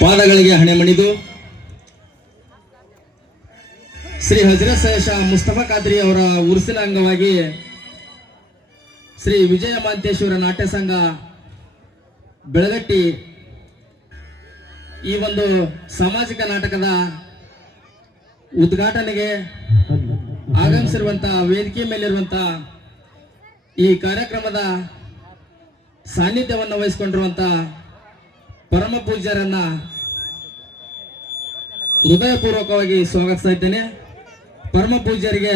ಪಾದಗಳಿಗೆ ಹಣೆ ಮಣಿದು ಶ್ರೀ ಹಜರತ್ ಶೇಷ ಮುಸ್ತಫಾ ಖಾದ್ರಿ ಅವರ ಉರ್ಸಿನ ಅಂಗವಾಗಿ ಶ್ರೀ ವಿಜಯ ಮಾಂತೇಶ್ವರ ನಾಟ್ಯ ಸಂಘ ಬೆಳಗಟ್ಟಿ ಈ ಒಂದು ಸಾಮಾಜಿಕ ನಾಟಕದ ಉದ್ಘಾಟನೆಗೆ ಆಗಮಿಸಿರುವಂತಹ ವೇದಿಕೆ ಮೇಲಿರುವಂತಹ ಈ ಕಾರ್ಯಕ್ರಮದ ಸಾನ್ನಿಧ್ಯವನ್ನು ವಹಿಸಿಕೊಂಡಿರುವಂತಹ ಪರಮ ಪೂಜ್ಯರನ್ನ ಹೃದಯಪೂರ್ವಕವಾಗಿ ಸ್ವಾಗತಿಸ್ತಾ ಇದ್ದೇನೆ. ಪರಮ ಪೂಜ್ಯರಿಗೆ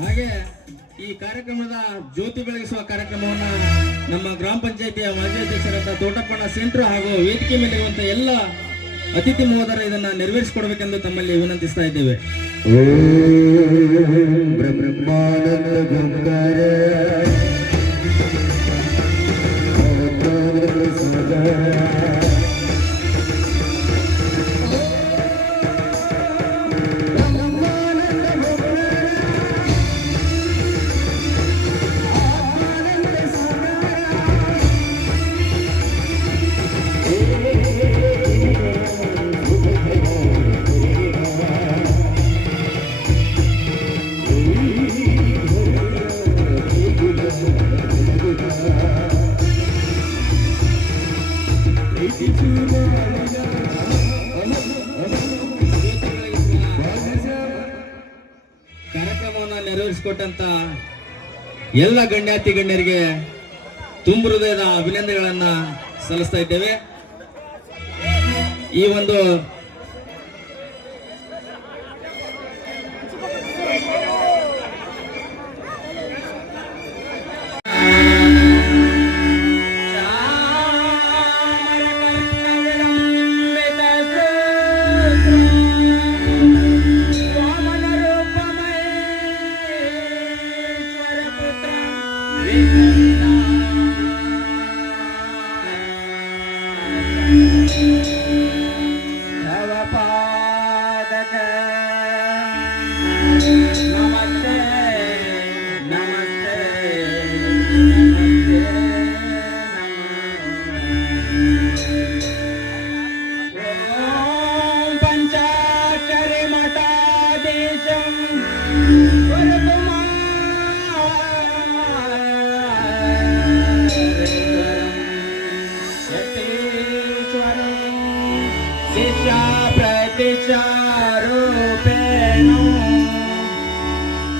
ಹಾಗೆ ಈ ಕಾರ್ಯಕ್ರಮದ ಜ್ಯೋತಿ ಬೆಳಗಿಸುವ ಕಾರ್ಯಕ್ರಮವನ್ನು ನಮ್ಮ ಗ್ರಾಮ ಪಂಚಾಯಿತಿಯ ಮಾಜಿ ಅಧ್ಯಕ್ಷರಾದ ತೋಟಪ್ಪಣ್ಣ ಸೆಂಟ್ರು ಹಾಗೂ ವೇದಿಕೆ ಮೇಲಿರುವಂತಹ ಎಲ್ಲ ಅತಿಥಿ ಮಹೋದರ ಇದನ್ನ ನೆರವೇರಿಸಿಕೊಡ್ಬೇಕೆಂದು ತಮ್ಮಲ್ಲಿ ವಿನಂತಿಸ್ತಾ ಇದ್ದೇವೆ. ಕಾರ್ಯಕ್ರಮವನ್ನು ನೆರವೇರಿಸಿಕೊಟ್ಟಂತ ಎಲ್ಲ ಗಣ್ಯಾತಿ ಗಣ್ಯರಿಗೆ ತುಂಬು ಹೃದಯದ ಅಭಿನಂದನೆಗಳನ್ನ ಸಲ್ಲಿಸ್ತಾ ಇದ್ದೇವೆ. ಈ ಒಂದು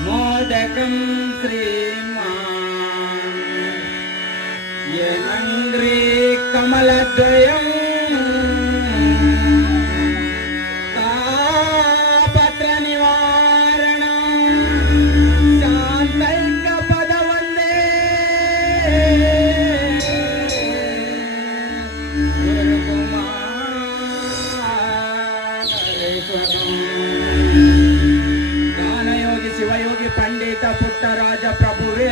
मोदकं श्रीमान् येनन्द्री कमलद्वयम् तापत्रनिवारणं शान्तैकपदवन्दे ಶಿವಯೋಗಿ ಪಂಡಿತ ಪುಟ್ಟರಾಜ ಪ್ರಭುವೇ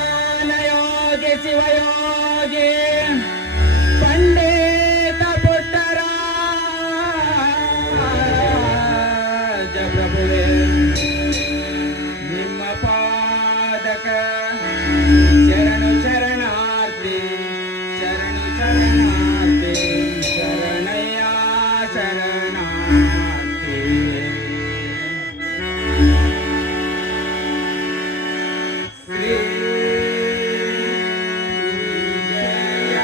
ಜ್ಞಾನಯೋಗಿ ಶಿವಯೋಗಿ ಪಂಡಿತ ಪುಟ್ಟರಾಜ ಪ್ರಭುವೇ ನಿಮ್ಮ ಪಾದಕ ಶರಣು ಶರಣಾರ್ಥಿ ಶರಣು ಶರಣಾರ್ಥಿ ಶರಣಯ್ಯ ಶರಣಾರ್ಥಿ. ಶ್ರೀ ವಿಜಯ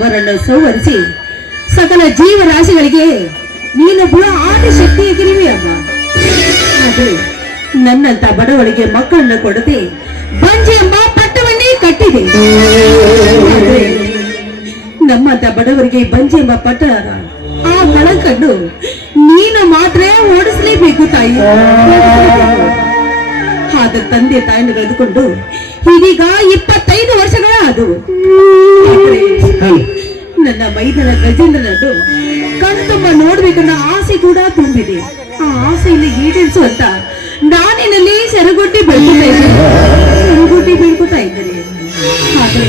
ನಮ್ಮರನ್ನು ಸಂವರಿಸಿ ಸಕಲ ಜೀವರಾಶಿಗಳಿಗೆ ನೀನೊಬ್ಬಳ ಆದಿಶಕ್ತಿಯಾಗಿರುವೆ ಅಮ್ಮ. ಆದರೆ ನನ್ನಂತ ಬಡವಳಿಗೆ ಮಕ್ಕಳನ್ನು ಕೊಡದೆ ಬಂಜೆ ಎಂಬ ಪಟ್ಟವನ್ನೇ ಕಟ್ಟಿದೆ. ಆದರೆ ನಮ್ಮಂತ ಬಡವರಿಗೆ ಬಂಜೆ ಎಂಬ ಪಟ್ಟ ಆ ಕಳಂಕನ್ನು ನೀನು ಮಾತ್ರ ಓಡಿಸಲೇಬೇಕು ತಾಯಿ. ಆದ ತಂದೆ ತಾಯಿಯನ್ನು ಕಳೆದುಕೊಂಡು ಇದೀಗ 25 ವರ್ಷಗಳ ಆದವು. ನನ್ನ ಮೈದನ ಗಜೇಂದ್ರನನ್ನು ಕಣ್ತುಂಬ ನೋಡ್ಬೇಕನ್ನ ಆಸೆ ಕೂಡ ತುಂಬಿದೆ. ಆ ಆಸೆಯನ್ನು ಈಡೇರಿಸುವಂತ ನಾನಿನಲ್ಲಿ ಸೆರಗೊಟ್ಟಿ ಬೀಳ್ಕೊತಾ ಇದ್ದೇನೆ. ಆದರೆ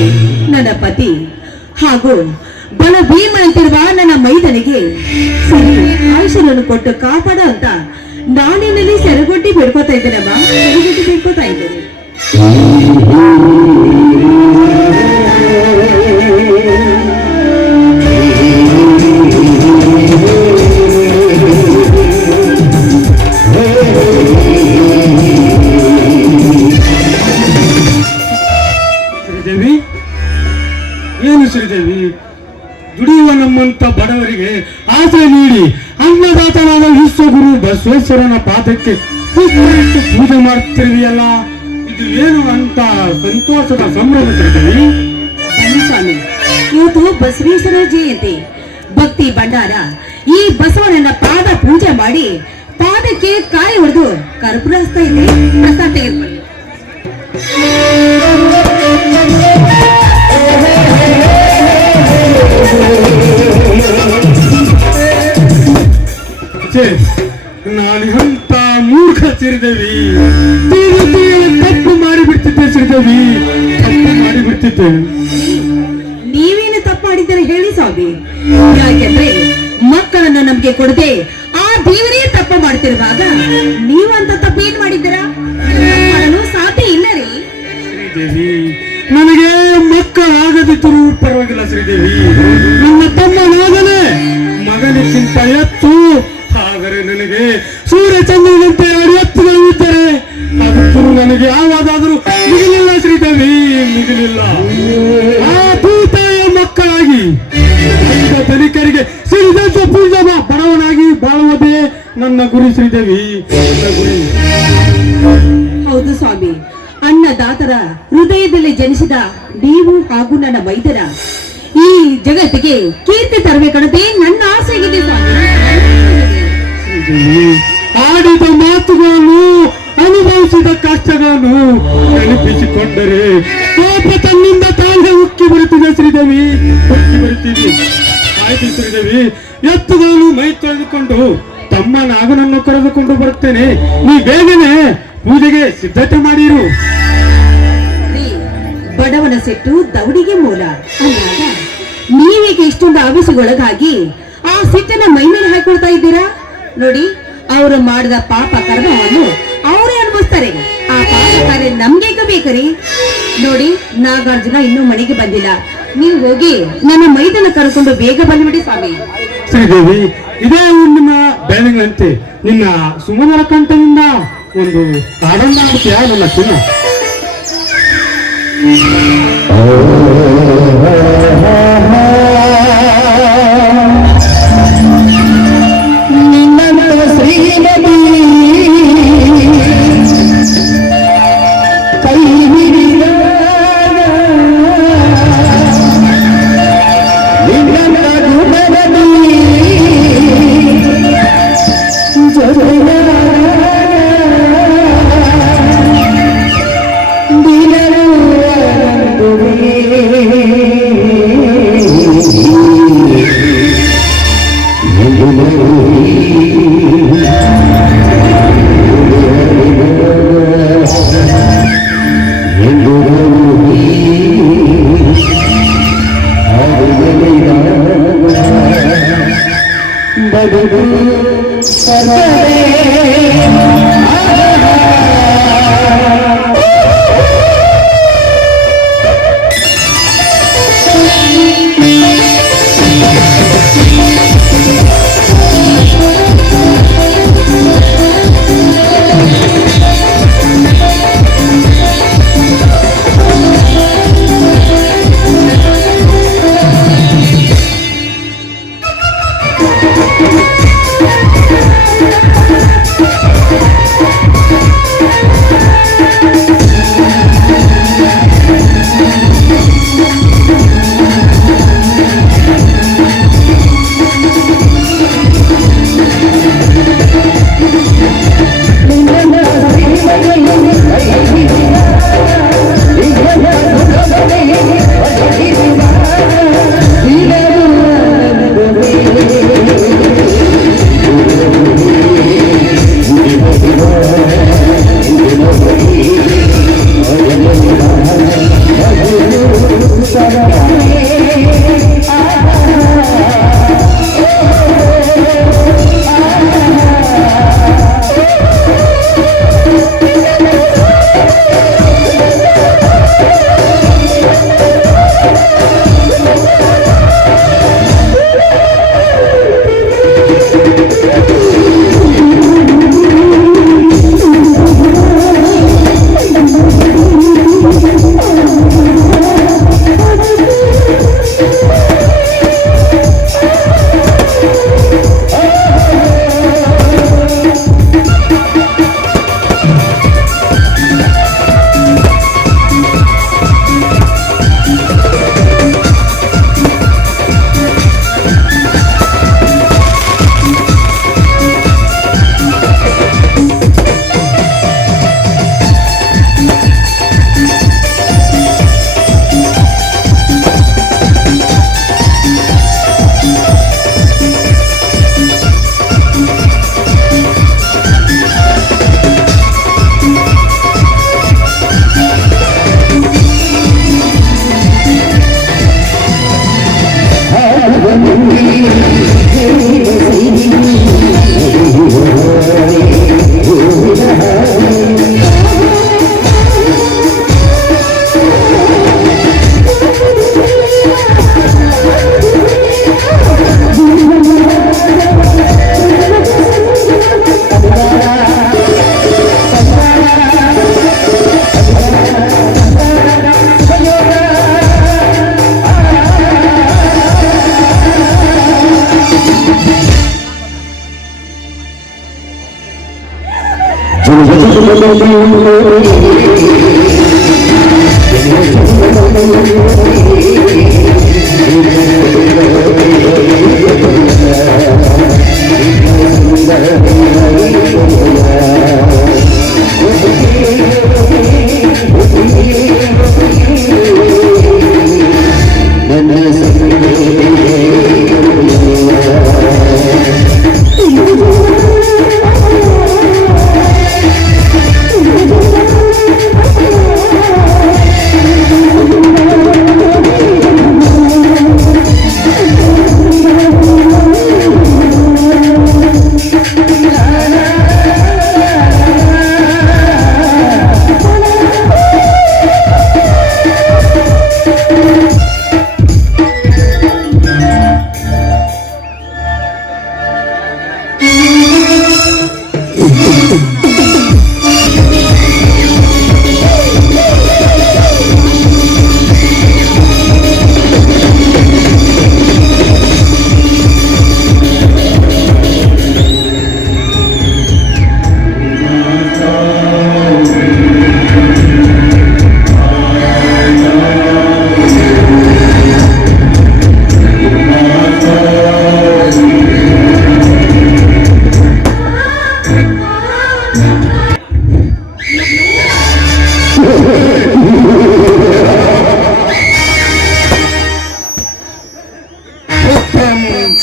ನನ್ನ ಪತಿ ಹಾಗೂ ಬಲ ಭೀಮನಂತಿರುವ ನನ್ನ ಮೈದನಿಗೆ ಸರಿ ಆಯುಷ್ಯನನ್ನು ಕೊಟ್ಟು ಕಾಪಾಡ ಅಂತ ನಾನಿನಲ್ಲಿ ಸೆರಗೊಟ್ಟಿ ಬೇಡ್ಕೋತಾ ಇದ್ದೇನಮ್ಮ. ಸೆರಗೊಟ್ಟಿ ಬೇಡ್ಕೋತಾ ಇದ್ದೇನೆ. ಶ್ರೀದೇವಿ, ಏನು ಶ್ರೀದೇವಿ, ದುಡಿಯುವ ನಮ್ಮಂತ ಬಡವರಿಗೆ ಆಸರೆ ನೀಡಿ ಅನ್ನದಾತನಾದ ವಿಶ್ವಗುರು ಬಸವೇಶ್ವರನ ಪಾದಕ್ಕೆ ಪುಷ್ಪವಿಟ್ಟು ಪೂಜೆ ಮಾಡ್ತಿರುವಿಯಲ್ಲ, ಇದು ಏನು ಅಂತ ಸಂತೋಷದ ಸಂಭ್ರಮ ಶ್ರೀದೇವಿ. ಬನ್ನಿ ಸ್ವಾಮಿ, ಇವತ್ತು ಬಸವೇಶ್ವರ ಜಯಂತಿ. ಭಕ್ತಿ ಭಂಡಾರ ಈ ಬಸವನನ್ನ ಪಾದ ಪೂಜೆ ಮಾಡಿ ಪಾದಕ್ಕೆ ಕಾಯಿ ಹೊಡೆದು ಕರ್ಪೂರ ಹಚ್ತಾ ಇದೆ. ಪ್ರಸಾದ ತೆಗೆದುಕೊಳ್ಳಿ. ನಾನಿಗಂತ ಮೂರ್ಖ ಶ್ರೀದೇವಿ, ತಪ್ಪು ಮಾಡಿಬಿಡ್ತಿದ್ದೆ ಶ್ರೀದೇವಿ, ತಪ್ಪು ಮಾಡಿಬಿಡ್ತಿದ್ದೆ. ನೀವೇನು ತಪ್ಪು ಮಾಡಿದ್ದೀರಿ ಹೇಳಿ ಸ್ವಾಮಿ. ಯಾಕೆಂದ್ರೆ ಮಕ್ಕಳನ್ನು ನಮ್ಗೆ ಕೊಡದೆ ಆ ದೇವರೇ ತಪ್ಪು ಮಾಡ್ತಿರುವಾಗ ನೀವಂತ ತಪ್ಪು ಏನ್ ಮಾಡಿದ್ದೀರಾ? ಮಾಡಲು ಸಾಧ್ಯ ಇಲ್ಲ ರೀ ಶ್ರೀದೇವಿ. ನನಗೆ ಮಕ್ಕಳಾಗದಿದ್ದರೂ ಪರವಾಗಿಲ್ಲ ಶ್ರೀದೇವಿ, ನನ್ನ ತಮ್ಮನಾಗಲೇ ಮಗನಿಗಿಂತ ಹೆಚ್ಚು. ಆದರೆ ನನಗೆ ಸೂರ್ಯಚಂದ್ರನಂತೆ 2 ಎತ್ತುಗಳಿದ್ದರೆ ಅದಕ್ಕೂ ನನಗೆ ಯಾವಾಗಾದರೂ ಮಿಗಲಿಲ್ಲ ಶ್ರೀದೇವಿ, ಮಿಗಲಿಲ್ಲ. ಆ ಭೂತಾಯ ಮಕ್ಕಳಾಗಿ ಧನಿಕರಿಗೆ ಸಿರಿದಂತ ಪೂಜೆ ಬಡವನಾಗಿ ಬಾಳುವುದೇ ನನ್ನ ಗುರಿ ಶ್ರೀದೇವಿ, ನನ್ನ ಗುರಿ. ಹೌದು ಸ್ವಾಮಿ, ಅನ್ನದಾತರ ಹೃದಯದಲ್ಲಿ ಜನಿಸಿದ ನೀವು ಹಾಗೂ ನನ್ನ ಮೈದನ ಈ ಜಗತ್ತಿಗೆ ಕೀರ್ತಿ ತರಬೇಕನ್ನೋದೇ ನನ್ನ ಆಸೆಯಾಗಿದೆ ಸ್ವಾಮಿ. ಆಡಿದ ಮಾತುಗಳನ್ನು, ಅನುಭವಿಸಿದ ಕಷ್ಟಗಳನ್ನು ನೆನಪಿಸಿಕೊಂಡರೆ ಕೋಪ ತನ್ನಿಂದ ತಾನೇ ಉಕ್ಕಿ ಬರುತ್ತಿದೆ ಶ್ರೀದೇವಿ, ಉಕ್ಕಿ ಬರುತ್ತಿದೆ. ಆಯ್ತು ಶ್ರೀದೇವಿ, ಎತ್ತುಗಳನ್ನು ಮೈ ತೊಳೆದುಕೊಂಡು ತಮ್ಮ ನಾಗನನ್ನು ಕರೆದುಕೊಂಡು ಬರುತ್ತೇನೆ. ನೀ ಬೇಗನೆ ಪೂಜೆಗೆ ಸಿದ್ಧತೆ ಮಾಡಿರು. ಬಡವನ ಸಿಟ್ಟು ದೌಡಿಗೆ ಮೂಲ ಅಂದಾಗ ನೀವೀಗ ಇಷ್ಟೊಂದು ಆವೇಶಗೊಳಗಾಗಿ ಆ ಸಿಟ್ಟನ್ನ ಮೈ ಮೇಲೆ ಹಾಕೊಳ್ತಾ ಇದ್ದೀರಾ? ನೋಡಿ, ಅವರು ಮಾಡಿದ ಪಾಪ ಕರ್ಮವನ್ನು ಅವರೇ ಅನುಭವಿಸ್ತಾರೆ. ಆ ಪಾಪ ಕಾರ್ಯ ನಮ್ಗೆ ಬೇಕರಿ. ನೋಡಿ, ನಾಗಾರ್ಜುನ ಇನ್ನೂ ಮನೆಗೆ ಬಂದಿಲ್ಲ. ನೀವು ಹೋಗಿ ನನ್ನ ಮೈದನ ಕರ್ಕೊಂಡು ಬೇಗ ಬಂದ್ಬಿಡಿ ಸ್ವಾಮಿ. ಶ್ರೀದೇವಿ, ಇದೇ ನಿಮ್ಮ ಬೆಳಗಿನಂತೆ ನಿನ್ನ ಸುಮಧುರ ಕಂಠದಿಂದ ಒಂದು ಹಾಡನ್ನ ಹಾಡ್ತೀಯ ನನ್ನ ಚಿನ್ನ?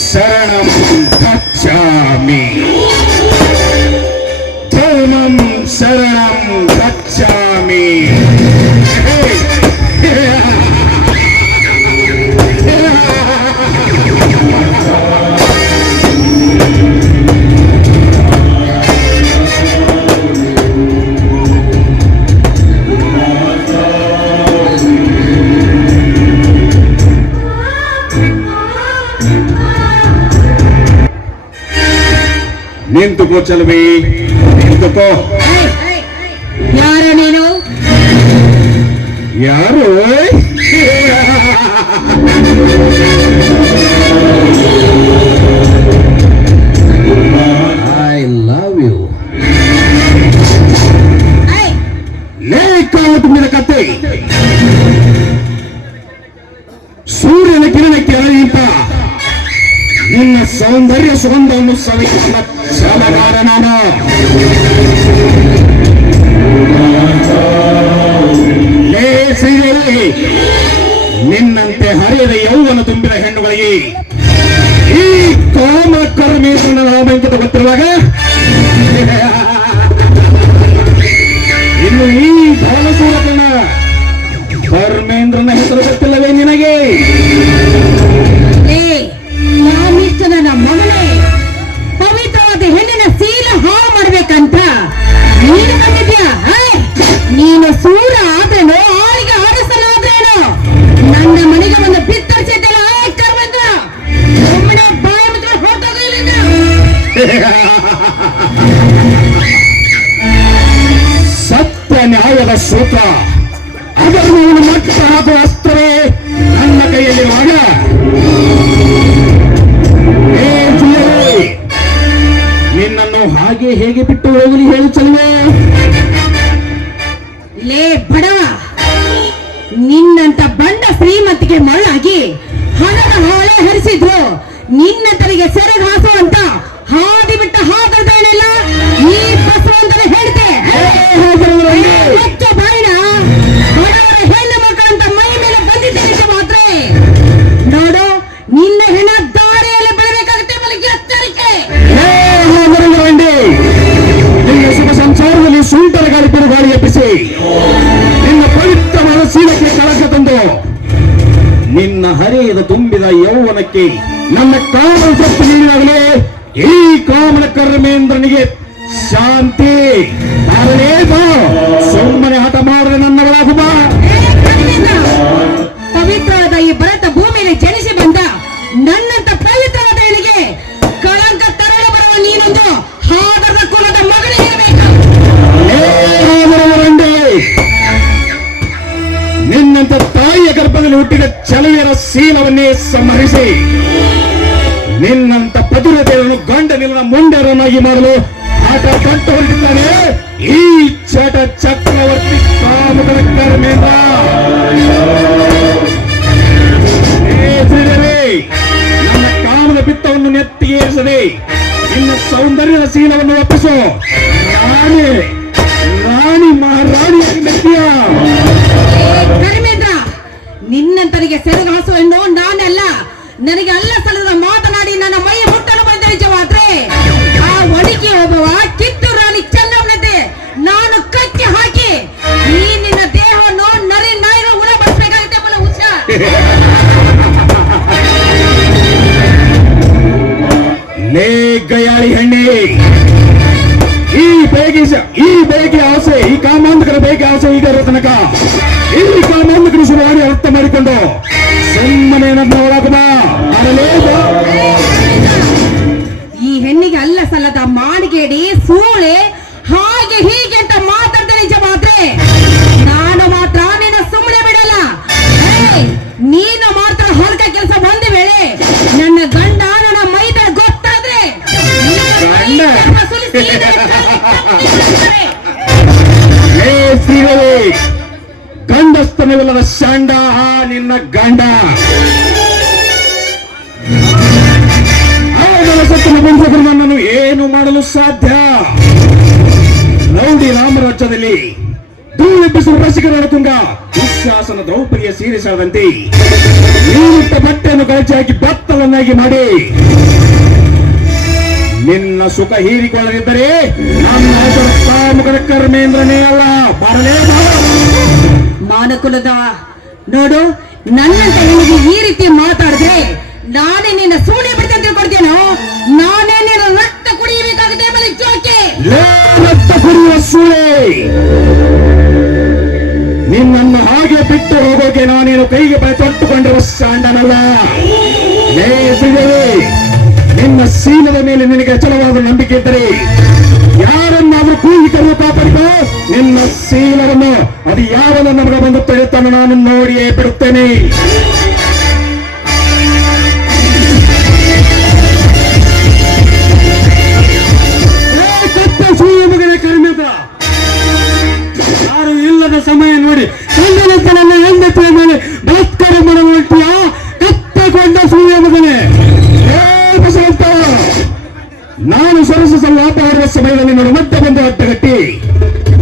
ಶರಣಂ ಗಚ್ಚಾಮಿ ಧರ್ಮಂ ಶರಣಂ ಗಚ್ಚಾಮಿ ನಿಂತುಕೋ ಚಲವಿ ನಿಂತುಕೋ. ಯಾರು ನೀನು? ಯಾರು? I love you. ಲೇಖಾವು ತುಂಬಿದ ಕತೆ. ಸೂರ್ಯನ ಕಿರಣಕ್ಕೆ ಅರಿಯಿತ ನಿನ್ನ ಸೌಂದರ್ಯ ಸುಗಂಧವನ್ನು ಸವಿಯುವ ಛಲಗಾರ ನಾನು. ಲೇ ಶ್ರೀದೇವಿ, ನಿನ್ನಂತೆ ಹರಿಯದ ಯೌವನ ತುಂಬಿದ ಹೆಣ್ಣುಗಳಿಗೆ ಈ ಕಾಮ ಕರ್ಮೇಶ್ವರನ ನಾಮಂಕಿತ ಗೊತ್ತಿರುವಾಗ ಇನ್ನು ಈ ಬಾಲಸೂರಕನ ಧರ್ಮೇಂದ್ರನ ಹೆಸರು ಗೊತ್ತಿಲ್ಲವೇ ನಿನಗೆ? ನನ್ನ ಮಗನೇ, ಪವಿತ್ರವಾದ ಹೆಣ್ಣಿನ ಶೀಲ ಹಾಳು ಮಾಡ್ಬೇಕಂತ ನೀನು ಬಂದಿದ್ಯಾ? ನೀನು ಸೂರ ಆದ್ರೇನೋ, ಆಳಿಗೆ ಆಡಿಸಲಾದ್ರೇನೋ, ನನ್ನ ಮನೆಗೆ ಒಂದು ಬಿತ್ತರಿಸಿದ್ದಲ್ಲ ಕರ್ಮಂದ್ರ. ಒಮ್ಮೆ ಬಾಯ ಮುಚ್ಚ ಹೊರಟೋಗಲಿಲ್ಲ. ಸತ್ಯ ನ್ಯಾಯದ ಸೂತ್ರ ಅದನ್ನು ಮಟ್ಟ ಹಾಕುವ ಅಸ್ತ್ರವೇ ನನ್ನ ಕೈಯಲ್ಲಿರುವಾಗ ನಿನ್ನನ್ನು ಹಾಗೆ ಹೇಗೆ ಬಿಟ್ಟು ಹೋಗಲಿ ಹೇಳಿ ಚಲುವೆ? ಲೇ ಬಡವ, ನಿನ್ನಂತ ಬಂಡ ಶ್ರೀಮಂತಿಗೆ ಮರಳಾಗಿ ಹಣದ ಹಾಳೆ ಹರಿಸಿದ್ರು ನಿನ್ನಂತರಿಗೆ ಸೆರೆಗೆ ಹಾಸುವಂತ ಹಾದಿ ಬಿಟ್ಟ ಹಾಗದೇನಿಲ್ಲ ಈ ಬಸವಂತನ ಹೇಳ್ತೆ. ಬಾಯಿನ ಬಡವರ ಹೆಣ್ಣು ಮಕ್ಕಳಂತ ಮೈ ಮೇಲೆ ಬಂದಿದ್ದ ಮಾತ್ರ ನೋಡು, ನಿನ್ನ ಹೆಣ ದಾರಿಯಲ್ಲಿ ಬೆಳಬೇಕಾಗುತ್ತೆ. ಮಲಗಿ ಎಚ್ಚರಿಕೆ. ನಿನ್ನ ಶುಭ ಸಂಸಾರದಲ್ಲಿ ಸುಂಟರ ಗಾಳಿ ಗಾಳಿ ಎಬ್ಬಿಸಿ ನಿನ್ನ ಪವಿತ್ರವಾದ ಶೀಲಕ್ಕೆ ಕಳಕ ತಂದು ನಿನ್ನ ಹರಿಯದ ತುಂಬಿದ ಯೌವನಕ್ಕೆ ನನ್ನ ಕಾಮನ ತಪ್ಪು ನೀಡಿದಾಗಲೇ ಈ ಕಾಮನ ಕರ್ಮೇಂದ್ರನಿಗೆ ಶಾಂತಿ. ಸುಮ್ಮನೆ ಹಠ ಮಾಡದೆ ನನ್ನ ಒಳಗುವ. ಪವಿತ್ರವಾದ ಈ ಭರತ ಭೂಮಿಯಲ್ಲಿ ಜನಿಸಿ ಬಂದ ನನ್ನಂತ ಪವಿತ್ರವಾದ ಹೆಣ್ಣಿಗೆ ಕಳಂಕ ತರಳ ಬರುವ ನೀನೊಂದು ಹಾದರದ ಕುಲದ ಮಗನೇ ಇರಬೇಕು. ನಿನ್ನಂತ ತಾಯಿಯ ಗರ್ಭದಲ್ಲಿ ಹುಟ್ಟಿದ ಚಲುವೆಯರ ಶೀಲವನ್ನೇ ಸಂಹರಿಸಿ ನಿನ್ನಂತ ಪದುರತೆಯನ್ನು ಗಂಡ ನಿನ್ನ ಮುಂಡರನ್ನಾಗಿ ಮಾಡಲು ಆಟ ತೊಟ್ಟು ಹೊರಟಿದ್ದಾನೆ. ಈ ಚಟ ಚಕ್ರವರ್ತಿ ಕಾಮುಕರ ಕರ್ಮೇಂದ್ರ. ಏ ಶ್ರೀದೇವಿ, ನನ್ನ ಕಾಮದ ಪಿತ್ತವನ್ನು ನೆತ್ತಿಗೆ ಏರಿಸದೆ ನಿನ್ನ ಸೌಂದರ್ಯದ ಶೀಲವನ್ನು ಒಪ್ಪಿಸು. ರಾಣಿ ಮಹಾರಾಣಿಯಾಗಿ ಮೆತ್ತಿಯ. ಧರ್ಮೇಂದ್ರ, ನಿನ್ನಂತರಿಗೆ ಸೆರಗಾಸುವನ್ನು ನಾನಲ್ಲ. ನನಗೆ ಅಲ್ಲ ಸಲ್ಲದ ಮಾತನಾಡಿ ನನ್ನ ಮೈ ಮುಟ್ಟಲು ಬಂದ ನಿಜವಾದ್ರೆ ಆ ಒಣಗಿ ಒಬ್ಬವ ಕಿತ್ತೂರು ರಾಣಿ ಚೆನ್ನಮ್ಮನಂತೆ ನಾನು ಕಚ್ಚಿ ಹಾಕಿ ಈ ನಿನ್ನ ದೇಹವನ್ನು ನರಿ ನಾಯಿನ ಉಣಬಡಿಸಬೇಕಾಗುತ್ತೆ ಬಲ ಹುಷಾರ್. ಲೇ ಗಯಾಳಿ ಹೆಣ್ಣೆ, ಈ ಬಯಕೆ ಆಸೆ, ಈ ಕಾಮಾಂಧಕರ ಬಯಕೆ ಆಸೆ ಈಗ ಇರೋ ತನಕ ಈ ಕಾಮಾಂಧಕರು ಶುರುವಾಗಿ ಅರ್ಥ ಮಾಡಿಕೊಂಡು ಸುಮ್ಮನೆ ಒಳಗಬ. ಈ ಹೆಣ್ಣಿಗೆ ಅಲ್ಲ ಸಲ್ಲದ ಮಾಡಿಗೇಡಿ ಸೂಳೆ ಹಾಗೆ ಹೀಗೆ ಅಂತ ಮಾತಾಡ್ದ ನಿಜವಾದ್ರೆ ನಾನು ಮಾತ್ರ ನಿನ್ನ ಸುಮ್ಮನೆ ಬಿಡಲ್ಲ. ನೀನು ಮಾತ್ರ ಹೊರಗ ಕೆಲಸ ಬಂದ ವೇಳೆ ನನ್ನ ಗಂಡ ನನ್ನ ಮೈದ ಗೊತ್ತಾದ್ರೆ ಗಂಡಸ್ತನವಿಲ್ಲದ ಶಾಂಡ ನಿನ್ನ ಗಂಡ. ನನ್ನನ್ನು ಏನು ಮಾಡಲು ಸಾಧ್ಯ? ರೌಡಿ ರಾಮರಾಜ್ಯದಲ್ಲಿ ಧೂಳೆಬ್ಬಿಸುವ ರಸಿಕರ ತುಂಗ ದುಶ್ಯಾಸನ ದ್ರೌಪದಿಯ ಸೀರಿಸಾದಂತೆ ನೀರಿಟ್ಟ ಬಟ್ಟೆಯನ್ನು ಕಳಚಿ ಹಾಕಿ ಬತ್ತಲನ್ನಾಗಿ ಮಾಡಿ ನಿನ್ನ ಸುಖ ಹೀರಿಕೊಳ್ಳದಿದ್ದರೆ ನನ್ನ ಹೆಸರು ಕಾಮುಕರ ಕರ್ಮೇಂದ್ರನೇ ಅಲ್ಲ. ಬರಲೇ ಮಾನಕುಲದ ನೋಡು, ನನ್ನಂತ ನಿನಗೆ ಈ ರೀತಿ ಮಾತಾಡಿದ್ರೆ ನಾನೇ ನಿನ್ನ ಸೂಣೆ ಬಿಡ್ತಂತ ತಿಳ್ಕೊಡ್ತೇನೋ. ನಾನೇ ನಿನ್ನ ರಕ್ತ ಕುಡಿಯಬೇಕಾಗುತ್ತೆ ಮೇಲೆ ಜೋಕೆ ರಕ್ತ ಕುಡಿಯುವ ಸೂಳೆ. ನಿನ್ನನ್ನು ಹಾಗೆ ಬಿಟ್ಟು ಹೋಗೋಕೆ ನಾನೇನು ಕೈಗೆ ಬೈ ತೊಟ್ಟುಕೊಂಡಿರುವ ಶಾಂಡನಲ್ಲ. ನಿನ್ನ ಶೀಲದ ಮೇಲೆ ನಿನಗೆ ಅಚಲವಾದ ನಂಬಿಕೆ ಇದ್ದರೆ ಯಾರನ್ನಾದ್ರೂ ಕೂಗಿ ಕರೆಯುವ ಪಾಪರಿಕೋ ನಿನ್ನ ಶೀಲವನ್ನು ಅದು ಯಾವನ್ನ ನಮಗೆ ಬಂದು ತಡೆಯುತ್ತಾನೋ ನಾನು ನೋಡಿಯೇ ಬಿಡುತ್ತೇನೆ. ಮಗನೇ ಕರ್ಮೇಂದ್ರ, ಯಾರು ಇಲ್ಲದ ಸಮಯ ನೋಡಿ ನನ್ನ ಹೆಂಡತಿಯ ಮೇಲೆ ಬಲಾತ್ಕಾರ ಮಾಡಲು ಹೊರಟಿಯ ಕತ್ತಕೊಂಡ ಸೂರ್ಯ ಮಗನೇ. ನಾನು ಸರಸಲು ಆಟವಾಡುವ ಸಮಯದಲ್ಲಿ ನನ್ನ ಮಧ್ಯೆ ಬಂದು ಅಡ್ಡಗಟ್ಟಿ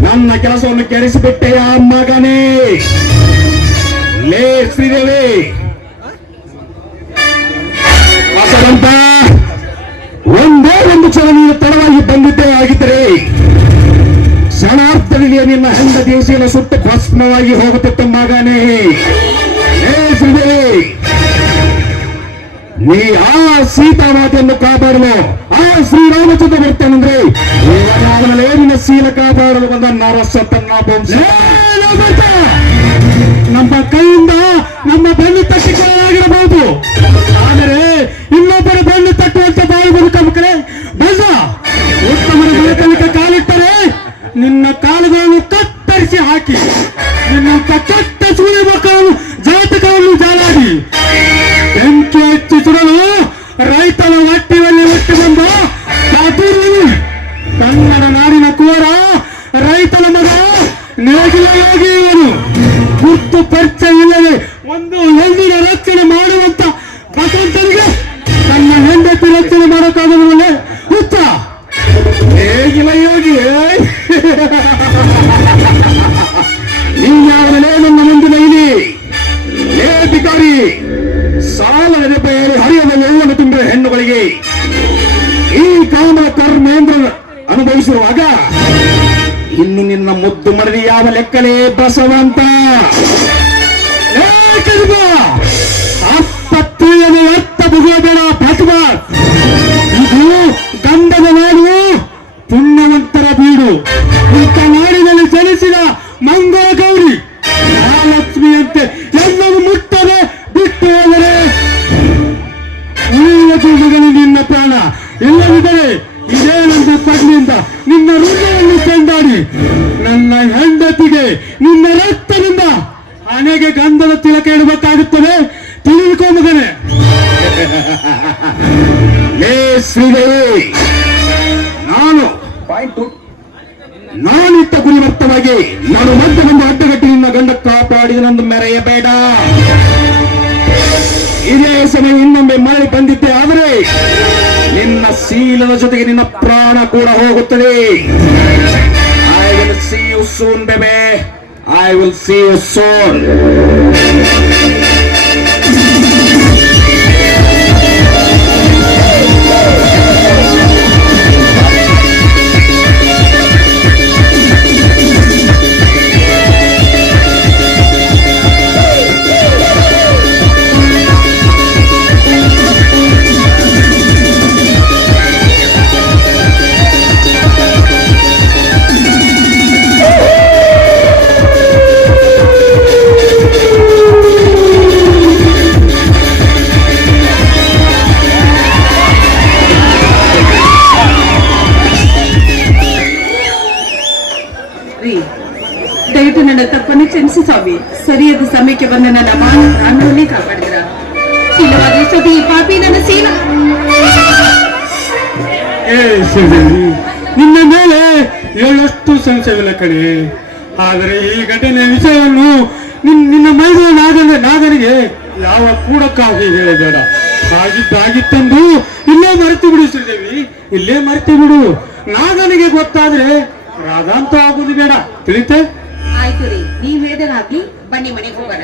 ನನ್ನ ಕೆಲಸವನ್ನು ಕೆಡಿಸಿಬಿಟ್ಟೆಯ ಮಗನೇ. ಲೇ ಶ್ರೀದೇವಿ, ವಸವಂತ, ಒಂದೇ ಒಂದು ಕ್ಷಣ ನೀನು ತಡವಾಗಿ ಬಂದಿದ್ದೇ ಆಗಿದ್ದರೆ ಕ್ಷಣಾರ್ಥದಲ್ಲಿ ನಿನ್ನ ಹೆಂಡತಿಯ ಶೀಲ ಸುಟ್ಟು ಭಸ್ಮವಾಗಿ ಹೋಗುತ್ತಿತ್ತು ಮಗನೇ. ಲೇ ಶ್ರೀದೇವಿ, ನೀ ಆ ಸೀತಾಮಾತೆಯನ್ನು ಕಾಪಾಡಲು ಆ ಶ್ರೀರಾಮಚಂದ್ರ ಬರ್ತಾನಂದ್ರೆ ಇವನಾಗಲೇ ನಿನ್ನ ಶೀಲ ಕಾಪಾಡಲು ಬಂದ ನರಸತನ್ನ ನಮ್ಮ ಕೈಯಿಂದ ನಮ್ಮ ಬೆನ್ನು ತಟ್ಟಿಕೊಳ್ಳಲಾಗಿರಬಹುದು, ಆದರೆ ಇನ್ನೊಬ್ಬರ ಬೆನ್ನು ತಟ್ಟುವಂತ ಬಾಯಿ ಬದುಕ ಮಕ್ಕಳೇ ಬಂದ ಉತ್ತಮನ ಬೆಳಕಲಿಕ್ಕೆ ಕಾಲಿಟ್ಟರೆ ನಿನ್ನ ಕಾಲುಗಳನ್ನು ಕತ್ತರಿಸಿ ಹಾಕಿ ನಿನ್ನಂತ ಕೆಟ್ಟ ಸೂರ್ಯ ಮಕ್ಕಳನ್ನು ಜಾತಕವನ್ನು ಜಾಲಾಡಿ ಬೆಂಕಿ ಹಚ್ಚಿ ಸುಡಲು ರೈತನ ಹೊಟ್ಟಿನಲ್ಲಿ ಹುಟ್ಟಿ ಬಂದ ಕನ್ನಡ ನಾಡಿನ ಕುವರ ರೈತನ ಮಗ ನೇಗಿಲ ಯೋಗಿ ಇವನು. ಗುರ್ತು ಪರಿಚಯ ಇಲ್ಲದೆ ಒಂದು ಹೆಣ್ಣಿನ ರಕ್ಷಣೆ ಮಾಡುವಂತ ಬಸವಂತನಿಗೆ ತನ್ನ ಹೆಂಡತಿ ರಕ್ಷಣೆ ಮಾಡೋಕ್ಕಾಗಲ್ಲ ಹುಚ್ಚ ನೇಗಿಲ ಯೋಗಿ. ನೀನ್ಯಾವನೇ ನನ್ನ ಮುಂದಿನ ಇಲಿ ಏ ಬಿಕಾರಿ, ಸಾಲ ನೆನಪೇರಿ ಹರಿಯದ ಎಲ್ಲನ್ನು ತುಂಬಿದ ಹೆಣ್ಣುಗಳಿಗೆ ಈ ಕಾಮ ಕರ್ಮೇಂದ್ರ ಅನುಭವಿಸಿರುವಾಗ ಇನ್ನು ನಿನ್ನ ಮುದ್ದು ಮರದಿ ಯಾವ ಲೆಕ್ಕಲೇ ಬಸವಂತ. ಅಪ್ಪತ್ತೇಳನೇ ಅರ್ಥ ಮುಗಿಯಬೇಡ ಬಸವ. ಇದು ಗಂಧದ ನಾಡು, ಪುಣ್ಯವಂತರ ಬೀಡು. ಇಂಥ ನಾಡಿನಲ್ಲಿ ಚಲಿಸಿದ ಮಂಗಳ ಗೌರಿ ಮಹಾಲಕ್ಷ್ಮಿಯಂತೆ ಎಲ್ಲರೂ ಮುಟ್ಟದೆ ಬಿಟ್ಟು ಹೋದರೆ ಉಳಿಯುವುದು ನಿನ್ನ ಪ್ರಾಣ. ಇಲ್ಲದಿದ್ದರೆ ಇದೇ ನನ್ನ ಪತ್ನಿಯಿಂದ ನಿನ್ನ ಹೃದಯವನ್ನು ಚೆಂಡಾಡಿ ನನ್ನ ಹೆಂಡತಿಗೆ ನಿನ್ನ ರಕ್ತದಿಂದ ಹಣೆಗೆ ಗಂಧದ ತಿಲಕ ಇಡಬೇಕಾಗುತ್ತದೆ. ತಿಳಿದುಕೋ ಮಗನೇ. ಶ್ರೀದೇವಿ, ನಾನು ಸಲುವಾಗಿ ನಾನು ಮತ್ತೆ ಒಂದು ಅಡ್ಡಗಟ್ಟಿ ನಿನ್ನ ಗಂಡ ಕಾಪಾಡಿದನೆಂದು ಮೆರೆಯಬೇಡ. ಇದೇ ಸಮಯ ಇನ್ನೊಮ್ಮೆ ಮಳೆ ಬಂದಿದ್ದೆ ಆದರೆ ನಿನ್ನ ಶೀಲದ ಜೊತೆಗೆ ನಿನ್ನ ಪ್ರಾಣ ಕೂಡ ಹೋಗುತ್ತದೆ. I will see you soon baby, I will see you soon. ರೀ, ದಯವಿಟ್ಟು ನನ್ನ ತಪ್ಪನ್ನು ಕ್ಷಮಿಸಿ ಸ್ವಾಮಿ. ಸರಿಯಾದ ಸಮಯಕ್ಕೆ ಬಂದ ನನ್ನ ಮಾನ ಪ್ರಾಣವನ್ನೇ ಕಾಪಾಡಿದ್ರ. ಇಲ್ಲವಾದ ಇಷ್ಟೊತ್ತಿ ಈ ಪಾಪಿ ನನ್ನ ಸೀನ. ಏ ಶಿವದೇವಿ, ನಿನ್ನ ಮೇಲೆ ಎಳ್ಳಷ್ಟು ಸಂಶಯವಿಲ್ಲ ಕಣೆ. ಆದರೆ ಈ ಘಟನೆಯ ವಿಷಯವನ್ನು ನಿನ್ನ ಮೈದ ನಾಗನಿಗೆ ಯಾವ ಕೂಡಕ್ಕಾಗಿ ಹೇಳಬೇಡ. ಆಗಿತ್ತಂದು ಇಲ್ಲೇ ಮರೆತು ಬಿಡು ಶ್ರೀದೇವಿ, ಇಲ್ಲೇ ಮರೆತು ಬಿಡು. ನಾಗನಿಗೆ ಗೊತ್ತಾದ್ರೆ ರಾಧಾಂತ ಆಗುದು ಬೇಡ, ತಿಳಿತೆ? ಆಯ್ತು ರೀ, ನೀವ್ ಹೇಳಿದಾಗ್ಲಿ. ಬನ್ನಿ ಮನೆಗೆ ಹೋಗೋಣ.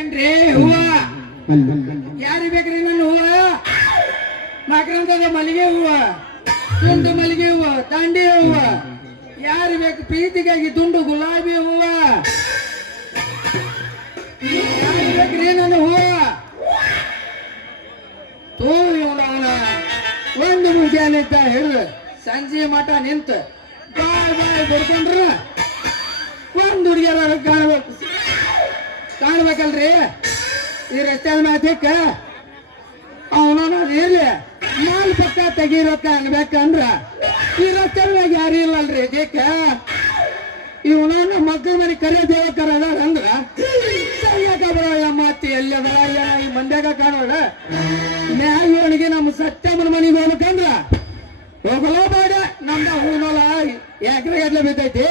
ಏನ್ರಿ ಹೂವ ಯಾರಿಗೆ ಬೇಕ್ರಿ ನನ್ನ ಹೂವ ಮಕರಂದದ ಮಲ್ಲಿಗೆ ಹೂವ ತುಂಡು ಮಲ್ಲಿಗೆ ಹೂವ ದಾಂಡಿ ಹೂವ ಯಾರು ಬೇಕು ಪ್ರೀತಿಗಾಗಿ ತುಂಡು ಗುಲಾಬಿ ಹೂವ ಯಾರಿಗೆ ಬೇಕ್ರಿ ನನ್ನ ಹೂವ ತೂ ಇವನ ಒಂದು ಮುಂಜಾನೆ ಹಿಡಿದು ಸಂಜೆ ಮಠ ನಿಂತು ಬಾಯ್ ಬಾಯ್ ಬಡ್ಕೊಂಡ್ರ ಒಂದು ಹುಡುಗಿಯರ ಕಾಣ್ಬೇಕಲ್ರಿ ಈ ರಸ್ತೆ ಮಾತಿಕ್ಕ ಅವನ ಇರ್ಲಿ ಮಾಲ್ ಪಕ್ಕ ತೆಗಿರೋಕ ಅನ್ಬೇಕಂದ್ರ ಈ ರಸ್ತೆ ಮ್ಯಾಗ ಯಾರು ಇಲ್ಲಲ್ರಿ ಇದಕ್ಕ ಇವನ ನಮ್ಮ ಮಕ್ಕಳ ಮನೆ ಕರೆ ದೇವಕರ ಅಂದ್ರ ಸರಿಯಾಕ ಬರೋಲ್ಲ ಮಾತಿ ಎಲ್ಲದ ಈ ಮಂದ್ಯಾಗ ಕಾಣೋಳ ಮ್ಯಾಗ ನಮ್ಮ ಸತ್ಯಮ್ಮನ ಮನೆಗೆ ಹೋಗ್ಬೇಕಂದ್ರ ಹೋಗಲೋ ಬೇಡ ನಮ್ದ ಹೂವಿನೊಲ ಯಾಕ್ರೆ ಗಡ್ಲೆ ಬಿದ್ದೈತಿ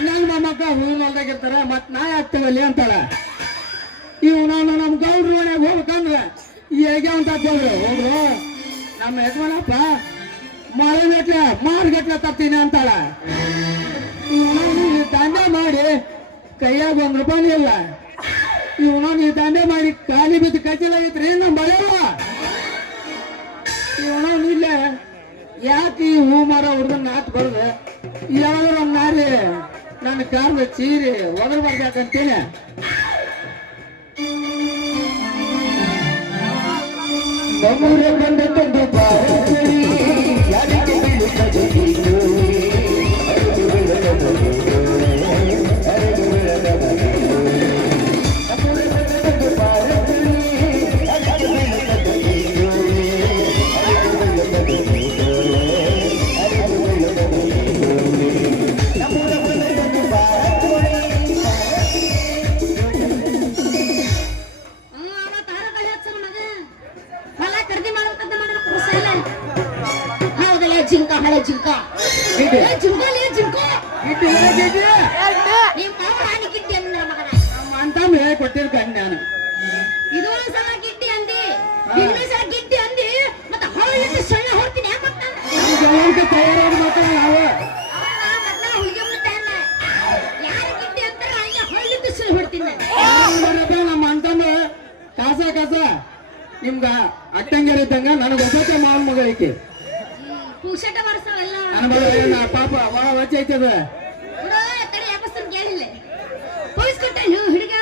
ನನ್ನ ಮೊಮ್ಮಕ್ಕ ಹೂವಿನೊಲ್ದಾಗಿರ್ತಾರ ಮತ್ ನಾ ಆಗ್ತೇವಲ್ಲಿ ಅಂತಾಳ ಇವ್ ನಾನು ನಮ್ ಗೌಡ್ರ ಮನೆಯಾಗ ಹೋಗ್ಬೇಕಂದ್ರ ಹೇಗೆ ಅಂತ ಹೋಗ್ರು ನಮ್ಮ ಯಜಮಾನಪ್ಪ ಮಳೆ ಗಟ್ಲೆ ಮಾರ್ಗಟ್ಲೆ ತರ್ತೀನಿ ಅಂತಾಳ ಇವನು ದಂಧೆ ಮಾಡಿ ಕೈಯಾಗ ₹1 ಇಲ್ಲ ಇವನು ನೀವು ದಂಧೆ ಮಾಡಿ ಖಾಲಿ ಬಿದ್ದು ಕಚ್ಚಿಲಾಗಿತ್ರಿ ನಮ್ಮ ಬಳೆಯಲ್ಲ ಇವನು ಇಲ್ಲೇ ಯಾಕೆ ಈ ಹೂ ಮಾರ ಹುಡುಗನ ನಾತ್ ಬಡ್ದು ಯಾವಾಗಾರ ಒಂದು ನಾರಿ ನನ್ನ ಕಾರ್ದ ಚೀರಿ ಒದರ್ ಬರ್ಬೇಕಂತೀನಿ ನಮ್ಮೂರ ಬಂದ ತಂದು ಯಾರಿಗೆ ಜಿಂಕ ಹಳೆ ಜಿಂಕ ಅಂತಂದು ಹೇಳಿ ಕೊಟ್ಟಿರ್ಕಂಡ್ ನಾನು ಇದು ಸಲ ಗಿಡ್ಡಿ ಅಂದಿ ಇನ್ನೊಂದು ಸಲ ಗಿಡ್ಡಿ ಅಂದಿ ಮತ್ತೆ ಹೊರಗೆ ಸಣ್ಣ ಹೊಡ್ತೀನಿ ಗೆಲುವಿಗೆ ತಯಾರಾದ ಮಕ್ಕಳು ನಾವು ನಮ್ಮ ಅಂತಂದು ಕಾಸ ನಿಮ್ಗ ಅಟ್ಟಂಗೆರ ಇದ್ದಂಗ ನನಗೆ ಒಬ್ಬಕ್ಕೆ ಮಾವನ್ ಮಗಳಿಗೆ ಪೂಷಟ ಮಾಡಿಸಲ್ಲ ನನ್ನ ಪಾಪ ಒಳ ವಚ್ಚ ಐತದ ತಡಿ ಯಾಕಸ್ತನ್ ಕೇಳಿಲ್ಲ ಪೋಯಿಸ್ಕೊಟ್ಟೇನು ಹುಡುಗ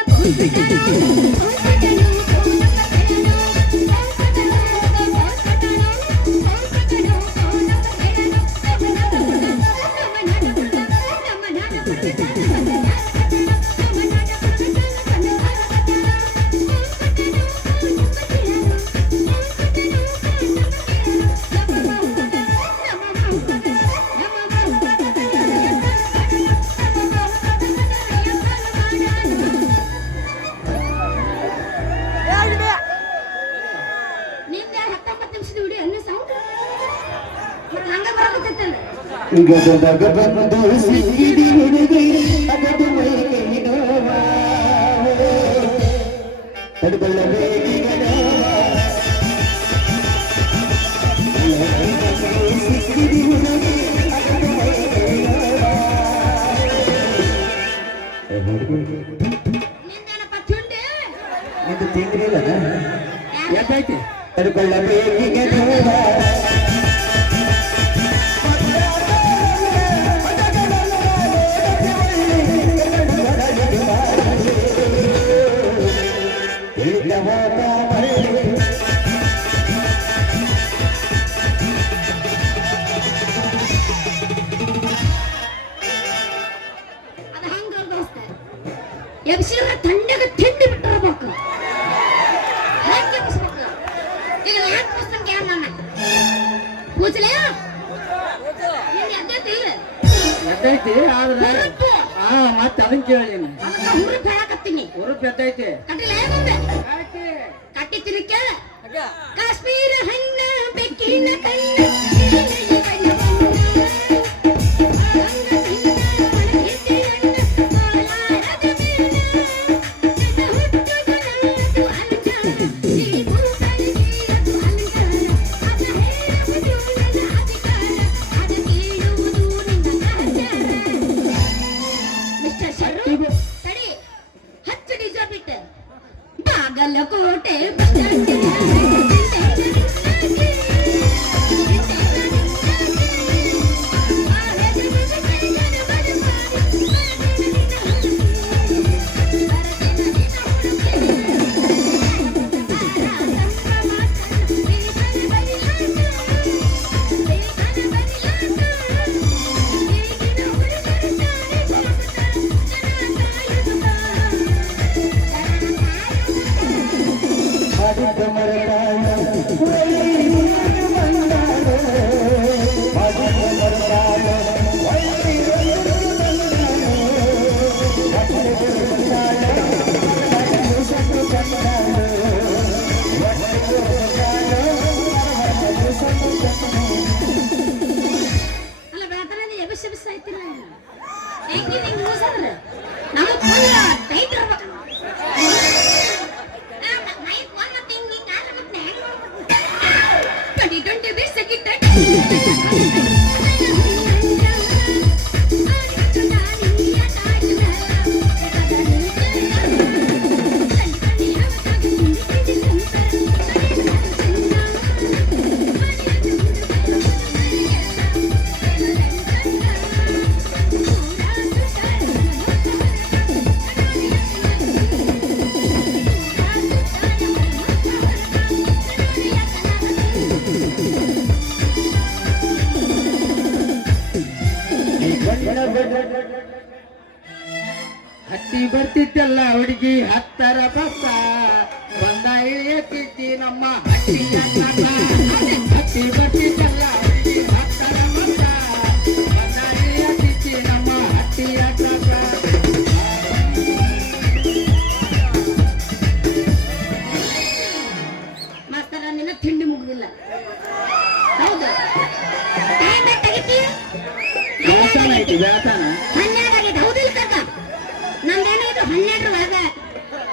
ಗದಗ ಬಂದು ಸಿಕ್ಕಿಡಿ ಹುಡುಗಿ ಅಗದು ಮೈಗೆ ನೋವ ತಡಬಲ್ಲಬೇಗಿ ಸಿಕ್ಕಿಡಿ ಹುಡುಗಿ ಅಗದು ಮೈಗೆ ಇದು ತಿಂದ್ರಿಲ್ಲ ಯಾಕೈತಿ ತಡಬಲ್ಲಬೇಗಿ ನೋವ ಎಬ್ಸಿರ ತಂಡಗ ತಿಂಡಿ ಬಿಟ್ಟಿರ್ಬೇಕು ಈಗ ನಾಲ್ಕು ಪರ್ಸೆಂಟ್ ಯಾರು ನನ್ನ ಪೂಜಲೆ ಎದ್ದೈತಿ ಆದ್ರೆ ಮತ್ತೆ ಅದನ್ನ ಕೇಳಿ ಹುರುಪ್ ಹೇಳಕತ್ತೀನಿ ಹುರುಪ್ ಎದ್ದೈತಿ ಕಟ್ಟಿಲ್ಲ ಕಟ್ಟಿ ತಿರುಗಿ ಕೇಳ ಕಾಶ್ಮೀರ ಹಣ್ಣ ಬೆಕ್ಕಿನ ಕಣ್ಣ ಬಾಗಲಕೋಟೆ ಮಾಡಿದ್ದ ಮರಕಾಯ ಹುಳಿ ಬಂದಾಳು ಮಾಡಿದ್ದ ಮರಕಾಯ ಹೊಳ್ಳಿ ಬಂದಾಳು ಹೊಟ್ಟೆ ಬಂದಾಳು ಮುಸಕು ಬಂದಾಳು ಹೊಟ್ಟೆ ಬಂದಾಳು ಮುಸಕು ಬಂದಾಳು ಅಲ್ಲ ಬೇತನ ಎಬಸ್ ಆಯ್ತಿಲ್ಲ ಹೆಂಗೆ ಹಿಂಗೆ ಮೂಸಂದ್ರ ನಮಗೆ ಫುಲ್ ಟೈಟ್ ಇರ್ಬೇಕು ಹತ್ತಿ ಬರ್ತಿದ್ದಲ್ಲ ಹುಡುಗಿ ಹತ್ತರ ಬಸ್ಸ ಬಂದ ಇಳಿಯತ್ತಿದ್ದಿ ನಮ್ಮ ಹಟ್ಟಿಯ ಕಸ. ಹತ್ತಿ ಬರ್ತಿದ್ದಲ್ಲ ಹುಡುಗಿ ಹತ್ತರ ಬಸ್ಸ ಬಂದ ಇಳಿಯತ್ತಿದ್ದಿ ನಮ್ಮ ಹಟ್ಟಿಯ ಕಸ. ಮಾಸ್ತರ ನಿನ್ನ ತಿಂಡಿ ಮುಗಿದಿಲ್ಲ ಹೌದು ಟೈಮ್ ತೆಗಿತಿ ವ್ಯಾಸನ ಐತಿ ವ್ಯಾಸನ 12 ಆಗೈತೆ ಹೌದಿಲ್ಲ ಕಾಕ ನಮ್ದೇನಾಗಿತ್ತು 12 ಒಳಗ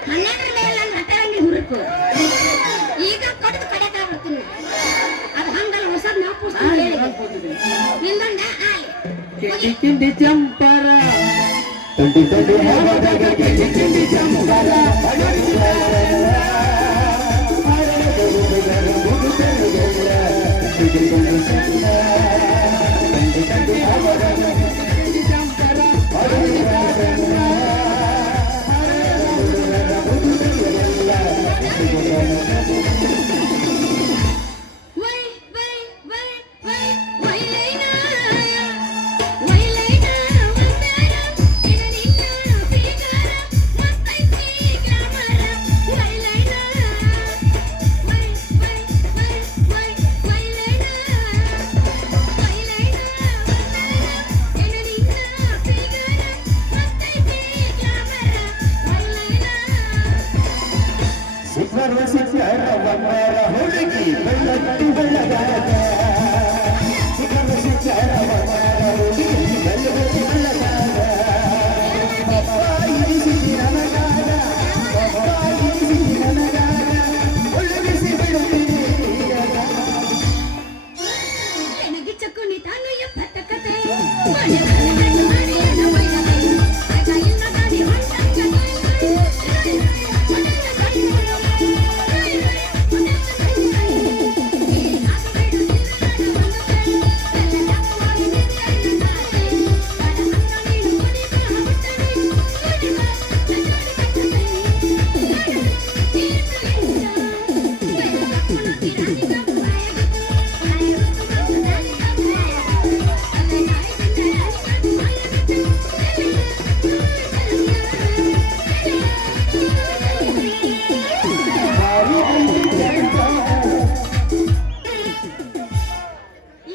12 ಮೇಲೆ ನನ್ನ ಹತ್ತರಂಗಿ ಹುರುಕು ಈಗ ಕೊಟ್ಟು ಕಡೆಕ ಬರ್ತೀನಿ ಅದು ಹಂಗಲ್ಲ ಹೊಸದ್ ನಾವು ಪುಸ್ತಕ ನಿಂದೊಂದ ಆಲಿ ಕಿಂಡಿ ಚಂಪರ ತಂಡಿ ತಂಡಿ ಹವದಾಗ ಕಿಂಡಿ ಚಂಪರ ವೈ ವೈ ವೈ ವೈ ವೈಲೈನಾ ವೈಲೈನಾ ವಂದರ ಇನ ನಿನ್ನ ಬೇಗಾರ ಮತ್ತೈತಿ ಗ್ರಾಮರ ವೈಲೈನಾ ವೈ ವೈ ವೈ ವೈ ವೈಲೈನಾ ವೈಲೈನಾ ವಂದರ ಇನ ನಿನ್ನ ಬೇಗಾರ ಮತ್ತೈತಿ ಗ್ರಾಮರ ವೈಲೈನಾ ಸಿಕ್ಕರ ಸಿಕ್ಕರ ಬಂಗಾರ ಹುಡುಗಿ ಬೆಳ್ಳಟ್ಟಿ ಬೆಳ್ಳಗಾರ ಸಿಕ್ಕರ ಸಿಕ್ಕರ ಬಂಗಾರ ಹುಡುಗಿ ಬೆಳ್ಳಟ್ಟಿ ಬೆಳ್ಳಗಾರ ಇರಿಸಿದಿ ನನಗಾರ ಇರಿಸಿದಿ ನನಗಾರ ಒಳಗಿಸಿ ಬಿಡುತ್ತೀನಿ ನನಗೆ ಚಕ್ಕುನಿ ತಾನು ಎಪ್ಪತ್ತ ಕತೆ ಮನೆ ಮನೆ ಮನೆಯನ್ನ ಬೈದವೆ ಆಗ ಇಲ್ಲ ಗಾಡಿ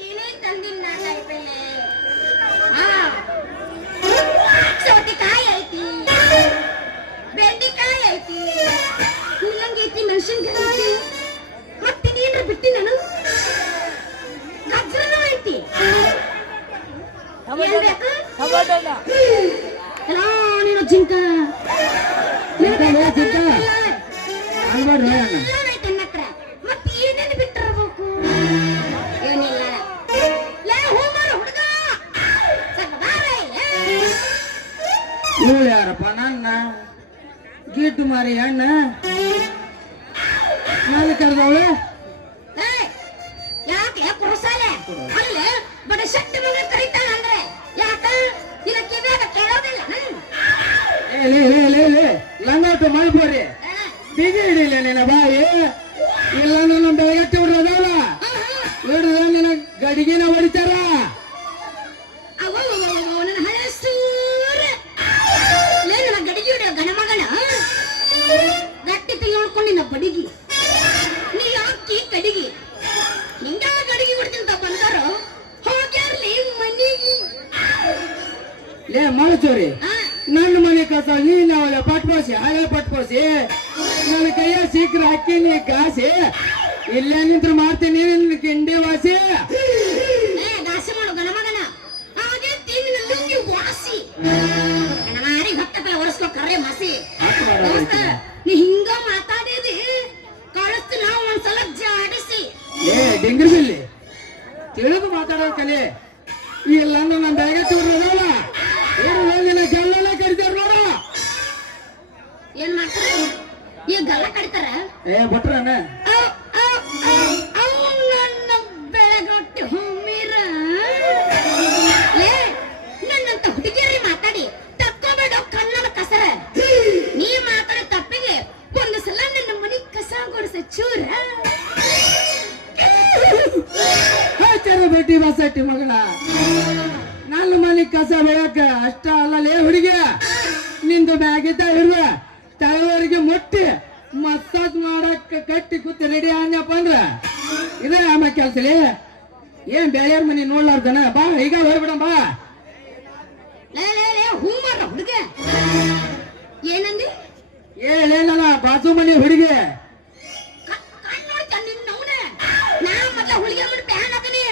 ಏನೇನ್ ತಂದಿನ ಕಾಯಿಪಲ್ಲೆ ಸೌತೆಕಾಯಿ ಐತಿ ಬೆಂಡೆಕಾಯಿ ಐತಿ ಮೂಲಂಗಿ ಐತಿ ಮೆಣಸಿನ್ಕಾಯಿ ಐತಿ ಮತ್ತಿದೇನ್ರ ಬಿಟ್ಟಿ ನಾನು ಗಜ್ರನೂ ಐತಿ ಏನ್ ಬೇಕು? ಎಲ್ಲೋ ನೀನು ಜಿಂಕ ಜಿಂಕ ಅಲ್ಬಾರ್ದು ಎಲ್ಲ ಐತೆ ನನ್ನ ಹತ್ರ ಮತ್ತೆ ಏನೇನು ಬಿಟ್ಟಿರ್ಬೇಕು ಏನಿಲ್ಲ ಲೇ ಹೋಮಾರ ಹುಡುಗ ಸ್ವಲ್ಪ ಬಾರೆ ಇವಳು ಯಾರಪ್ಪ ನನ್ನ ಗಿಡ್ಡು ಮಾರಿ ಅಣ್ಣ ನಾನು ಕರೆದವಳೆ ಏಯ್, ಯಾಕೆ ಕುರುಸಾಲೆ ಅಲ್ಲಿ ಬಡ ಶಕ್ತಿ ಮಗ ಕರೀತಾನ ಅಂದ್ರೆ ಯಾಕ ನಿನ್ನ ಕಿವಿಯಾಗ ಕೇಳೋದಿಲ್ಲ ಲಂಗಾಟ ಮಾಡ್ಬೋರಿ ಬಿಗಿ ಹಿಡಿಲ್ಲ ನಿನ್ನ ಬಾಯಿ ಇಲ್ಲಾಂದ್ರೆ ನಮ್ಮ ಬೆಳಗಟ್ಟಿ ಬಿಡ್ರದಲ್ಲ ಹಿಡಿದ್ರೆ ನಿನ್ನ ಗಡಿಗೆನ ಹೊಡಿತಾರ ನನ್ನ ಹಳೆ ಸೂರ ನನ್ನ ಗಡಿಗೆ ಹಿಡಿಯೋ ಗಣಮಗನ ಗಟ್ಟಿ ತೆಗೆದುಕೊಂಡಿನ ಬಡಿಗಿ ನೀ ಹಾಕಿ ಕಡಿಗಿ ಹಿಂಗ ಗಡಿಗೆ ಹೊಡಿತಿಂತ ಬಂದಾರೋ ಹೋಗ್ಯಾರ್ಲಿ ಮನಿಗೆ ಲೇ ಮಳಚೋರಿ ನನ್ನ ಮನೆ ಕಸ ನೀನ್ ಅವಳ ಪಟ್ಕೋಸಿ ಹಳೆ ಪಟ್ಕೋಸಿ ನನ್ನ ಕೈಯ ಶೀಘ್ರ ಹಾಕಿ ನೀ ಕಾಸಿ ಇಲ್ಲೇ ನಿಂತ್ರ ಮಾಡ್ತೀನಿ ನಿನ್ನ ಕಿಂಡಿ ವಾಸಿ ದಾಸಿ ಮಾಡು ಗಣಮಗನ ಹಾಗೆ ತೀವಿನ ಲುಂಗಿ ವಾಸಿ ಗಣಮಾರಿ ಹೊತ್ತಪೆ ಒರೆಸ್ಲೋ ಕರ್ರೆ ಮಾಸಿ ದೋಸ್ತ ನೀ ಹಿಂಗ ಮಾತಾಡಿದಿ ಕಳಿಸ್ತಿ ನಾವು ಒಂದ್ಸಲ ಜಾಡಿಸಿ ಏ ಡಿಂಗ್ರಿ ಬಿಲ್ಲಿ ತಿಳಿದು ಮಾತಾಡೋ ಕಲಿ ಇಲ್ಲಾಂದ್ರೆ ನನ್ನ ಬೆಳಗ್ಗೆ ಬಿಡ್ರದಲ್ಲ ನಿನ್ನ ಗಲ್ಲನ ಕರಿತಾರ ನೋಡ ಏನ್ ಮಾಡ್ತಾರೆ ಈ ಗಲ್ಲ ಕಡಿತಾರ ಏ ಭಟ್ರನ ನನ್ನ ಬೆಳಗಟ್ಟಿ ಹುಮ್ಮಿರ ಲೇ ನನ್ನಂತ ಹುಡುಗಿಯರಿ ಮಾತಾಡಿ ತಕ್ಕೋಬೇಡ ಕನ್ನಡ ಕಸರ ನೀ ಮಾತಾಡೋ ತಪ್ಪಿಗೆ ಒಂದು ಸಲ ನನ್ನ ಮನೆ ಕಸ ಗುಡಿಸ ಚೂರ ಹಾಚಾರ ಬೇಟಿ ಬಸಟ್ಟಿ ಮಗಳ ನನ್ನ ಮನೆ ಕಸ ಬೆಳಕ ಅಷ್ಟ ಅಲ್ಲಲೇ ಹುಡುಗಿ ನಿಂದು ಮ್ಯಾಗಿದ್ದ ಹಿಡ್ದ ತಳವರೆಗೆ ಮುಟ್ಟಿ ಮಸಾಜ್ ಮಾಡಕ್ ಕಟ್ಟಿ ಕೂತ್ ರೆಡಿ ಆದ್ಯಪ್ಪ ಅಂದ್ರ ಇದೇ ಆಮೇಲೆ ಕೆಲ್ಸಲಿ ಏನ್ ಬೆಳೆಯರ್ ಮನಿ ನೋಡ್ಲಾರ್ದನ ಬಾ ಈಗ ಹೊರಬಿಡ ಬಾ ಲೇ ಹೂ ಮಾರ ಹುಡುಗ ಏನಂದಿ ಏನೇನಲ್ಲ ಬಾಜು ಮನಿ ಹುಡುಗಿ ಕಣ್ಣ್ ನೋಡ್ತ ನಿನ್ನ ಅವನ ನಾ ಮೊದ್ಲ ಹುಡುಗಿ ಮಾಡಿ ಪ್ಯಾನ್ ಅದನಿ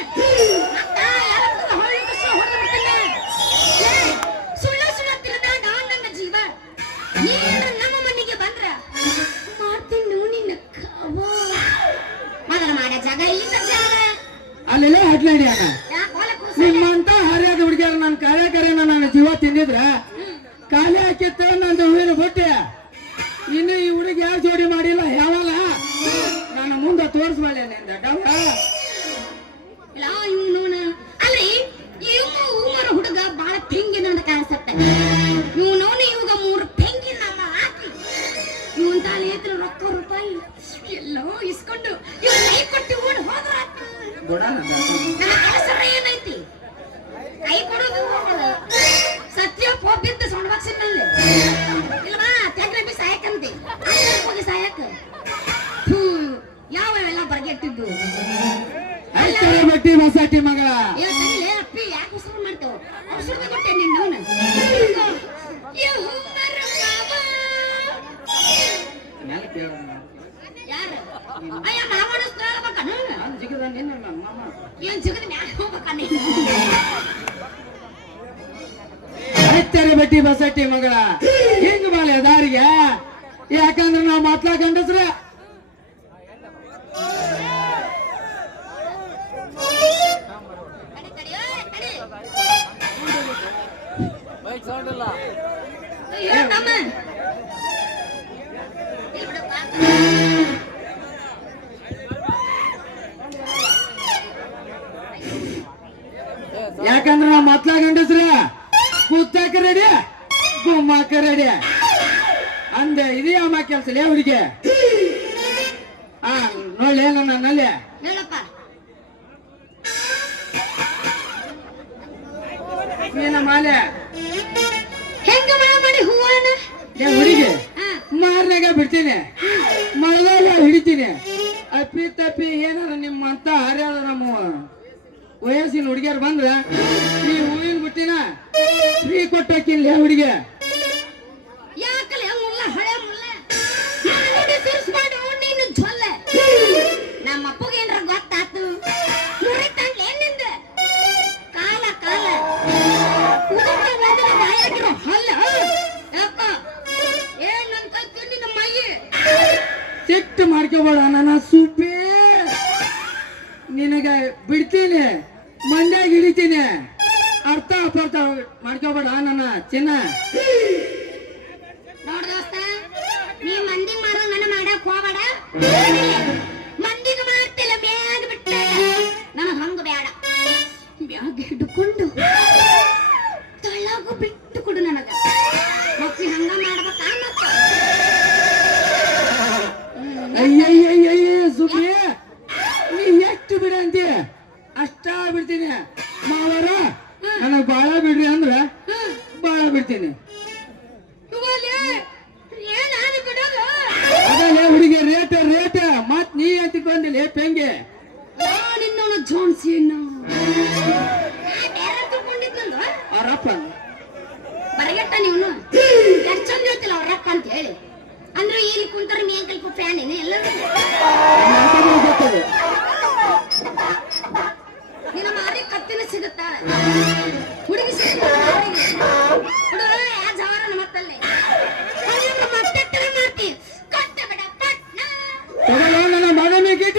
ಸುಳ್ಳ ತಿರುದಾಗ ನನ್ನ ಜೀವ ನೀನು ನಮ್ಮ ಮನೆಗೆ ಬಂದ್ರ ಮಾಡ್ತೀನಿ ನಿನ್ನ ಕವ ಮೊದಲ ಮಾಡ ಜಾಗ ಇಲ್ಲಿಂದ ಜಾಗ ಅಲ್ಲೆಲ್ಲ ಹಡ್ಲಾಡಿ ಅಣ್ಣ ಯಾಕೆ ಹೊಲ ಕೂಸ ನಿಮ್ಮಂತ ಹರಿಯಾದ ಹುಡುಗಿಯರ ನನ್ನ ಕಾರ್ಯಕರೆನ ನನ್ನ ಜೀವ ತಿಂದಿದ್ರ ಖಾಲಿ ಹಾಕಿತ್ತ ನಂದು ಹೂವಿನ ಬುಟ್ಟೆ ಇನ್ನು ಈ ಹುಡುಗಿ ಯಾರು ಜೋಡಿ ಮಾಡಿಲ್ಲ ಯಾವಲ್ಲ ನಾನು ಮುಂದೆ ತೋರಿಸ್ಬೇಡ ನಿಂದ ಇಲ್ಲ ಇವನು ಅಲ್ರಿ ಇವ್ನು ಹೂಮರ ಹುಡುಗ ಬಾಳ ಪೆಂಗಿನ ಅಂತ ಕಾಣಿಸತ್ತ ಇವನವನು ಇವಾಗ 3 ಪೆಂಗಿನ ನಮ್ಮ ಹಾಕಿ ಇವನ್ ತಾಳಿ ಎತ್ರ ರೊಕ್ಕ ರೂಪಾಯಿ ಎಲ್ಲೋ ಇಸ್ಕೊಂಡು ಇವನ್ ಕೈ ಕೊಟ್ಟು ಓಡ್ ಹೋದ್ರ ನನ್ನ ಕೆಲಸ ಏನೈತಿ ಕೈ ಕೊಡೋದು ಸತ್ಯ ಬಿದ್ದ ಸೌಂಡ್ ಬಾಕ್ಸಿನಲ್ಲಿ ಇಲ್ವಾ ತೆಗ್ರೆ ಬಿ ಸಾಯಕಂತೆ ಹೋಗಿ ಸಾಯಕ ಯಾವೆಲ್ಲ ಬರ್ಗೆಟ್ಟಿದ್ದು ಬಟ್ಟಿ ಮಸಾಟಿ ಮಗ ಅಪ್ಪಿ ಯಾಕೆ ಉಸಿರು ಮಾಡ್ತೇವೆ ಔಷಧ ಕೊಟ್ಟೆ ನಿನ್ನ ಯಾರು ಅಯ್ಯ ಮಾವನ ಹೇಳ್ಬೇಕನು ಏನ್ ಸಿಗದ ಮ್ಯಾಲ ಹೋಗ್ಬೇಕ ನೀನು ಆಯ್ತಾರೆ ಬಟ್ಟಿ ಬಸಟ್ಟಿ ಮಗಳ ಹಿಂಗ್ ಬಾಳೆ ದಾರಿಗೆ ಯಾಕಂದ್ರೆ ನಾವು ಮಾತ್ಲಾ ಗಂಡಸ್ರ ಯಾಕಂದ್ರೆ ನಾವು ಮಾತ್ಲಾ ಗಂಡಸ್ರ ಕೂತಾಕ ರೆಡಿ ಗುಮ್ಮಾಕ ರೆಡಿ ಅಂದೆ ಇದೆಯ ಅಮ್ಮ ಕೆಲ್ಸ ಲೇ ಹುಡುಗಿ ನೋಡ್ಲಿ ನನ್ನಲ್ಲಿ ಹೇಳಪ್ಪ ಏನ ಮಾಲೆ ಹೆಂಗ ಮಾಡಿ ಹೂವನ ಏ ಹುಡುಗಿ ಮಾರ್ನಾಗ ಬಿಡ್ತೀನಿ ಮಳೆದಾಗ ಹಿಡಿತೀನಿ ಅಪ್ಪಿ ತಪ್ಪಿ ಏನಾರ ನಿಮ್ಮಂತ ಹರ್ಯಾದ ನಮ್ಮ ವಯಸ್ಸಿನ ಹುಡುಗಿಯರು ಬಂದ್ರ ಈ ಹೂವಿನ ಬಿಟ್ಟಿನ ಫ್ರೀ ಕೊಟ್ಟಾಕಿಲ್ಲ ಹುಡುಗಿ ಯಾಕಲೆ ಮುಲ್ಲ ಹಳೆ ಮುಲ್ಲ ನೋಡಿ ತಿರ್ಸ್ಕೊಂಡು ನೀನು ಜೊಲ್ಲ ನಮ್ಮ ಅಪ್ಪಗೆ ಏನ್ರ ಗೊತ್ತಾತು ಮುರಿತಂಡ್ಲೆ ಏನಿಂದ ಕಾಲ ಕಾಲ ಬಾಯಾಗಿರೋ ಹಲ್ಲ ಯಾಕ ಏನಂತ ನಿನ್ನ ಮೈಯಿ ಸಿಟ್ಟು ಮಾಡ್ಕೋಬೇಡ ನನ್ನ ಸುಬ್ಬಿ ನಿನಗೆ ಬಿಡ್ತೀನಿ ಮಂಡ್ಯಾಗ ಹಿಡಿತೀನಿ ಅರ್ಥ ಅಪಾರ್ಥ ಮಾಡ್ಕೋಬೇಡ ನನ್ನ ಚಿನ್ನ ನೋಡ್ ದೋಸ್ತ ನೀ ಮಂದಿ ಮಾಡೋ ನನ್ನ ಮಾಡಕ್ ಹೋಗ್ಬೇಡ ಹೆಂಗೆ ನಿನ್ನ ಜೋನ್ಸಿಯನ್ನು ತಿಳ್ಕೊಂಡಿದ್ನಂದು ಅವ್ರಪ್ಪ ಬರಗೆಟ್ಟ ನೀವು ಎಷ್ಟು ಚಂದ ಹೇಳ್ತಿಲ್ಲ ಅವ್ರಪ್ಪ ಅಂತ ಹೇಳಿ ಅಂದ್ರೆ ಇಲ್ಲಿ ಕುಂತರ ಮೀನ್ ಕಲ್ಪ ಫ್ಯಾನ್ ಏನೇ ಎಲ್ಲ ಗೊತ್ತದೆ ನಿನ್ನ ಮಾರಿ ಕತ್ತಿನ ಸಿಗುತ್ತಾಳೆ ಹುಡುಗಿ ಸಿಗುತ್ತಾಳೆ ಹುಡುಗ ಯಾ ಜವಾನ ಮತ್ತಲ್ಲೇ ಮತ್ತೆ ಮಾಡ್ತೀವಿ ಕಟ್ಟ ಬಿಡ ಪಟ್ನ ತಗೊಳ್ಳೋ ನನ್ನ ಮಗನಿಗೆ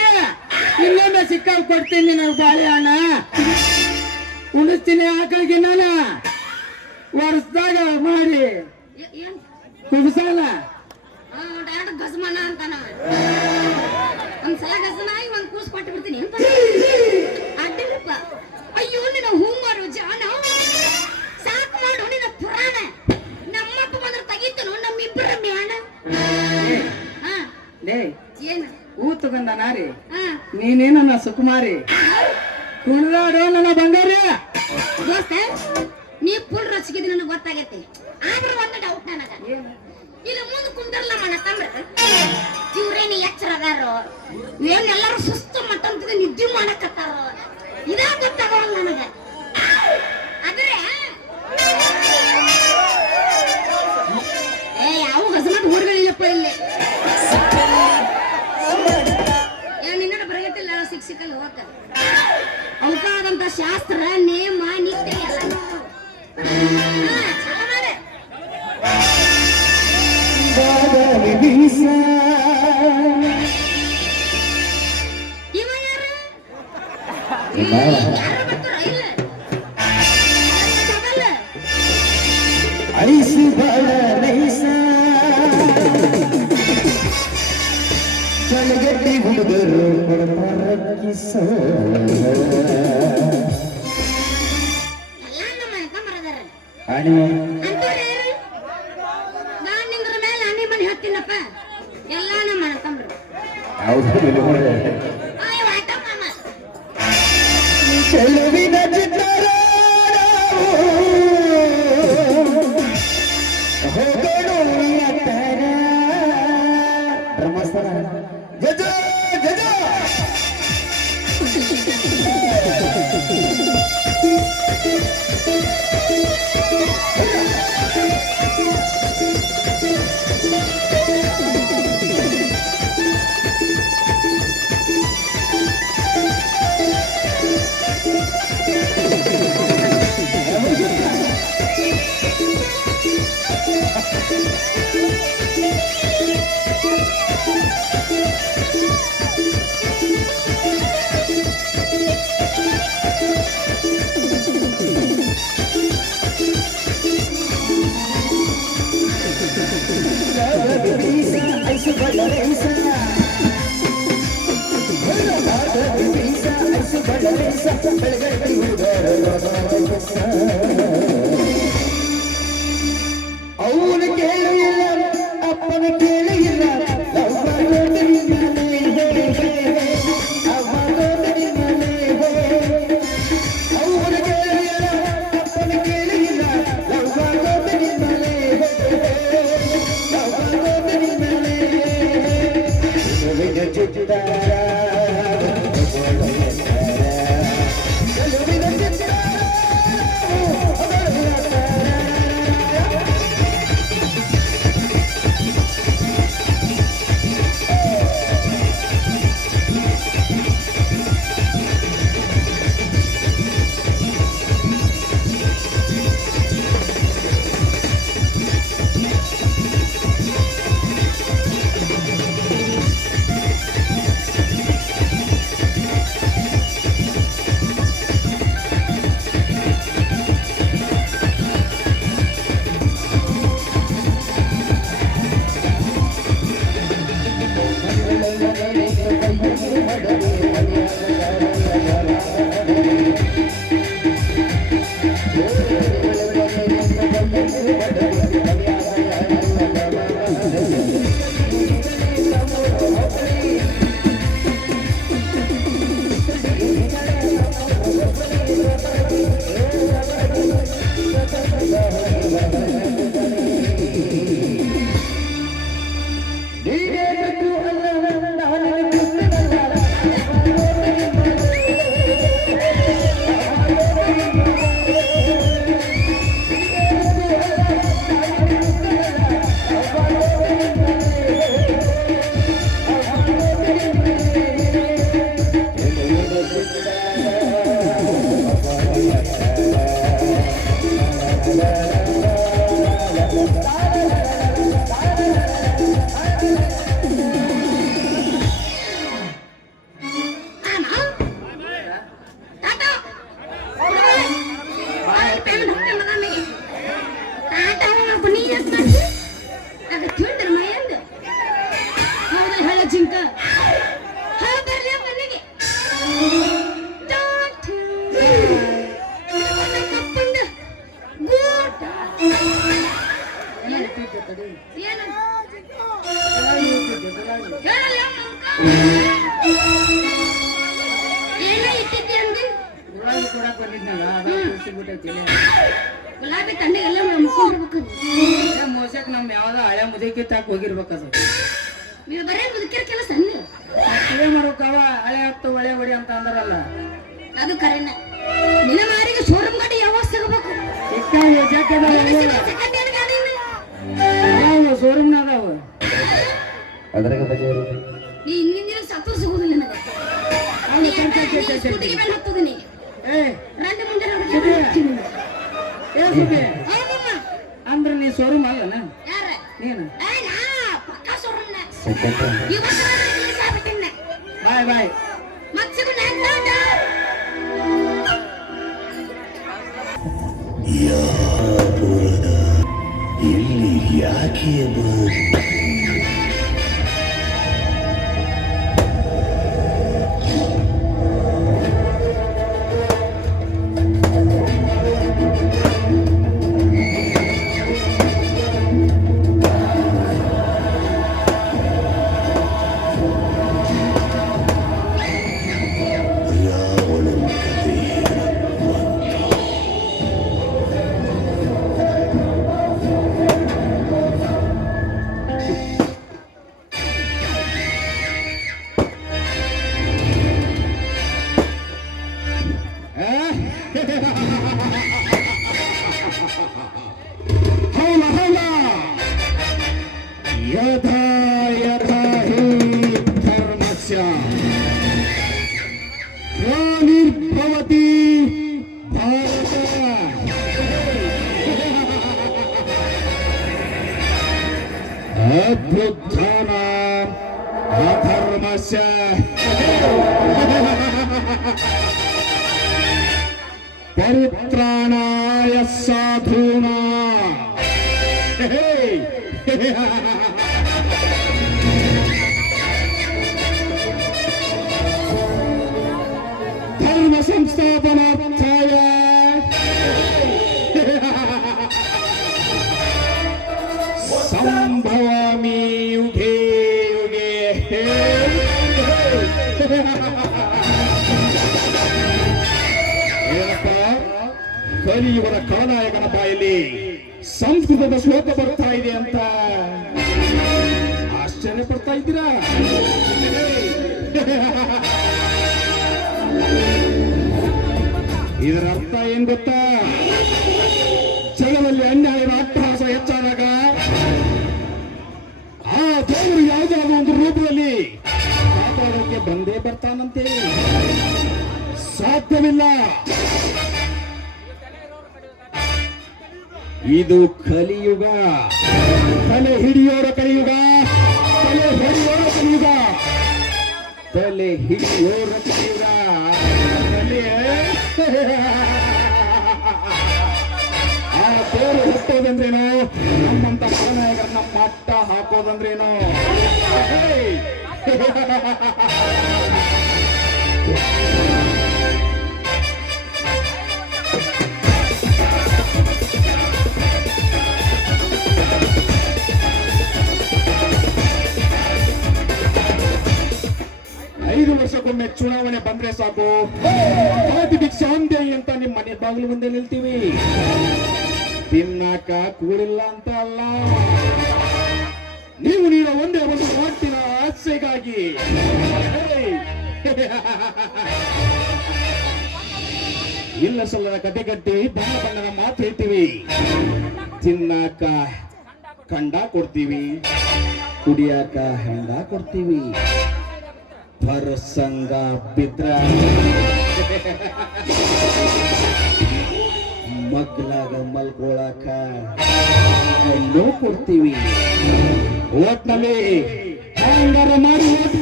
ಇನ್ನೊಮ್ಮೆ ಸಿಕ್ಕಾಗ ಕೊಡ್ತೀನಿ ನಾನು ಬಾಳೆಹಣ್ಣ ಉಣಿಸ್ತೀನಿ ಆಕಳಿಗೆ ನಾನು ವರ್ಷದಾಗ ಮಾಡಿ ಏನ್ ಕುಡಿಸಲ್ಲ ಡೈರೆಕ್ಟ್ ಗಜಮಾನ ಅಂತಾನ ಒಂದ್ಸಲ ಗಜಮಾನ ಆಗಿ ಒಂದ್ ಕೂಸ್ ಕೊಟ್ಟು ಬಿಡ್ತೀನಿ ಅಡ್ಡಿಲ್ಲಪ್ಪ ಅಯ್ಯೋ ನಿನ್ನ ಹೂ ಮಾಡು ಜಾನ ಸಾಕು ಮಾಡು ನಿನ್ನ ಪುರಾಣ ನಮ್ಮಪ್ಪ ಬಂದ್ರೆ ತೆಗಿತನು ನಮ್ಮಿಬ್ಬರ ಮ್ಯಾಣ ಹಾ ಲೇ ಏನ ಹೂ ತಗೊಂಡ ನಾರಿ ಹಾ ನೀನೇನ ನನ್ನ ಸುಕುಮಾರಿ ಕುಣಿದಾಡೋ ನನ್ನ ಬಂಗಾರಿ ದೋಸ್ತ ನೀ ಫುಲ್ ರಚಿಕಿದ್ ನನಗೆ ಗೊತ್ತಾಗೈತಿ ಆದ್ರೂ ಒಂದು ಡೌಟ್ ನನಗ ಇಲ್ಲಿ ಮುಂದೆ ಕುಂದರ್ಲ ಮನ ತಂದ್ರ ಇವ್ರೇನು ಎಚ್ಚರ ಅದಾರೋ ಏನ್ ಎಲ್ಲಾರು ಸುಸ್ತು ಮಟ್ಟಂತದ ನಿದ್ದೆ ಮಾಡಕತ್ತಾರೋ ಇದ ಗೊತ್ತಾಗವಲ್ಲ ನನಗ ಆದ್ರೆ ಯಾವ ಗಜಮಟ್ ಊರುಗಳಿಲ್ಲಪ್ಪ ಇಲ್ಲಿ ನಿನ್ನ ಬರಗಟ್ಟಿಲ್ಲ ಸಿಕ್ಕಲ್ಲಿ ಹೋಗ ಅವಕಾದಂತ ಶಾಸ್ತ್ರ ನೇಮ ನಿತ್ಯ ಎಲ್ಲ ಚಲೋ ಮಾಡೆ ಇವ ಯಾರು ಯಾರು ಬರ್ತಾರ ಇಲ್ಲ ತಗಲ್ಲ. ಐಸು ಬಾಳ ನೈಸ ಚಲಗಟ್ಟಿ ಹುಡುಗರು ಕಿಸ ಎಲ್ಲ ನಮ್ಮ ಅಣ್ಣ ಮರದಾರ ಅಣಿ ಅಂತವ್ರು ಯಾರು ನಾನ್ ನಿಂದ್ರ ಮೇಲೆ ಅಣ್ಣಿ ಮನೆ ಹೇಳ್ತೀನಪ್ಪ ಎಲ್ಲ ನಮ್ಮ ಅಣ್ಣ ತಮ್ರು ಅಯ್ಯೋ ಆಯ್ತ ಮಾಮ ಚೆಲುವಿನ ಚಿತ್ತರ ಹೋಗೋಣ ಅತ್ತರ ಬ್ರಹ್ಮಸ್ಥರ ಜಜ ಜಜ ಐಸು ಬಳ್ಳ ರೈಸ ಐಸು ಬಳ್ಳ ರೈಸ ಬೆಳಗಟ್ಟಿ ಅವನು ಕೇಳು ಇಲ್ಲ ಅಪ್ಪನ ಕೇಳು ಇಲ್ಲ ಅವನು ಕೇಳು ಇಲ್ಲ ಅಪ್ಪನ ಕೇಳು ಇಲ್ಲ ಚಿತ್ತಾರ ಏನೋ ಇಟ್ಟಿದ್ದೆ ಅಂದಿ ಗುಲಾಬಿ ಕೊಡಕ್ ಬಂದಿದ್ನಲ್ಲ ಬಿಟ್ಟೈತಿ ಗುಲಾಬಿ ತಣ್ಣಗೆಲ್ಲ ನಂಬ್ಕೊಂಡಿರ್ಬೇಕು ಮೋಸಕ್ ನಮ್ ಯಾವ್ದೋ ಹಳೆ ಮುದುಕಿ ತಾಕ್ ಹೋಗಿರ್ಬೇಕದು ನೀವು ಬರೇ ಮುದುಕಿರ ಕೆಲಸ ಅಲ್ಲಿ ಏನ್ ಮಾಡ್ಬೇಕವ ಹಳೆ ಹತ್ತು ಒಳೆ ಹೊಡಿ ಅಂತ ಅಂದಾರಲ್ಲ ಅದು ಕರೆನ ನಿನ್ನ ಮಾರಿಗೆ ಶೋರೂಮ್ ಗಾಡಿ ಯಾವಾಗ ಸಿಗಬೇಕು ಶೋರೂಮ್ ಅದಾವ ಅದ್ರಾಗ ಬಜಾರು ಈ ಹಿಂದಿನ ದಿನ ಸತ್ತು ಸಿಗುದಿಲ್ಲ ನನಗೆ ಸ್ಕೂಟಿಗೆ ಮೇಲೆ ಹತ್ತದನಿ ರಂಡಿ ಮುಂದೆ ಅಂದ್ರ ನೀ ಶೋರೂಮ್ ಅಲ್ಲನ ಯಾರ ನೀನು ಪಕ್ಕಾ ಶೋರೂಮ್ ಸೆಕೆಂಡ್ ಬಾಯ್ ಬಾಯ್ ಮತ್ ಸಿಗುಣ ಇಲ್ಲಿ ಯಾಕೆ ಯಥಾ ಯಥಾ ಹಿ ಧರ್ಮಸ್ಯ ಗ್ಲಾನಿರ್ಭವತಿ ಭಾರತ ಅಭ್ಯುತ್ಥಾನ ಅಧರ್ಮಸ್ಯ ಪರಿತ್ರಾಣಾಯ ಸಾಧೂನಾಂ ಧರ್ಮ ಸಂಸ್ಥಾಪನಾರ್ಥಾಯ ಸಂಭವಾಮಿ ಯುಗೆ ಯುಗೆ ಏನಪ್ಪ ಕಲಿಯುವರ ಖಳನಾಯಕನ ಬಾಯಲ್ಲಿ ಸಂಸ್ಕೃತದ ಶ್ಲೋಕ ಬರ್ತಾ ಇದೆ ಅಂತ ಆಶ್ಚರ್ಯ ಪಡ್ತಾ ಇದ್ದೀರಾ? ಇದರ ಅರ್ಥ ಏನ್ ಗೊತ್ತಾ? ಜಗದಲ್ಲಿ ಅನ್ಯಾಯದ ಅಟ್ಟಹಾಸ ಹೆಚ್ಚಾದಾಗ ಆ ದೇವರು ಯಾವುದಾದ್ರೂ ಒಂದು ರೂಪದಲ್ಲಿ ಕಾಪಾಡೋಕೆ ಬಂದೇ ಬರ್ತಾನಂತೆ. ಸಾಧ್ಯವಿಲ್ಲ. ಇದು ಕಲಿಯುಗ. ತಲೆ ಹಿಡಿಯೋರ ಕಲಿಯುಗ, ತಲೆ ಹೊಡೆಯೋರ ಕಲಿಯುಗ, ತಲೆ ಹಿಡಿಯೋರ ಕಲಿಯುಗ. ಆ ದೇವರು ಹುಟ್ಟೋದಂದ್ರೇನು, ನಮ್ಮಂತ ಖಳನಾಯಕರನ್ನ ಮಟ್ಟ ಹಾಕೋದಂದ್ರೇನು? ಐದು ವರ್ಷಕ್ಕೊಮ್ಮೆ ಚುನಾವಣೆ ಬಂದ್ರೆ ಸಾಕು, ಶಾಂತಿ ಅಂತ ನಿಮ್ಮ ಮನೆ ಬಾಗಿಲು ಮುಂದೆ ನಿಲ್ತೀವಿ. ತಿನ್ನಾಕ ಕೂಳಿಲ್ಲ ಅಂತ ಅಲ್ಲ, ನೀವು ನೀಡೋ ಒಂದೇ ಒಂದು ಮಾತಿನ ಆಸೆಗಾಗಿ. ಇಲ್ಲ ಸಲ್ಲದ ಕತೆ ಕಟ್ಟಿ ಬಣ್ಣ ಬಣ್ಣದ ಮಾತು ಹೇಳ್ತೀವಿ. ತಿನ್ನಾಕ ಕಂಡ ಕೊಡ್ತೀವಿ, ಕುಡಿಯಾಕ ಹೆಂಡ ಕೊಡ್ತೀವಿ. ಪ್ರಸಂಗ ಬಿದ್ರ ಮಗ್ಲಾಗ ಮಲ್ಕೊಳಕ ಹೆಣ್ಣು ಕೊಡ್ತೀವಿ. ಓಟ್ನಲ್ಲಿ ಹ್ಯಾಂಗಾರ ಮಾಡಿ ಓಟ್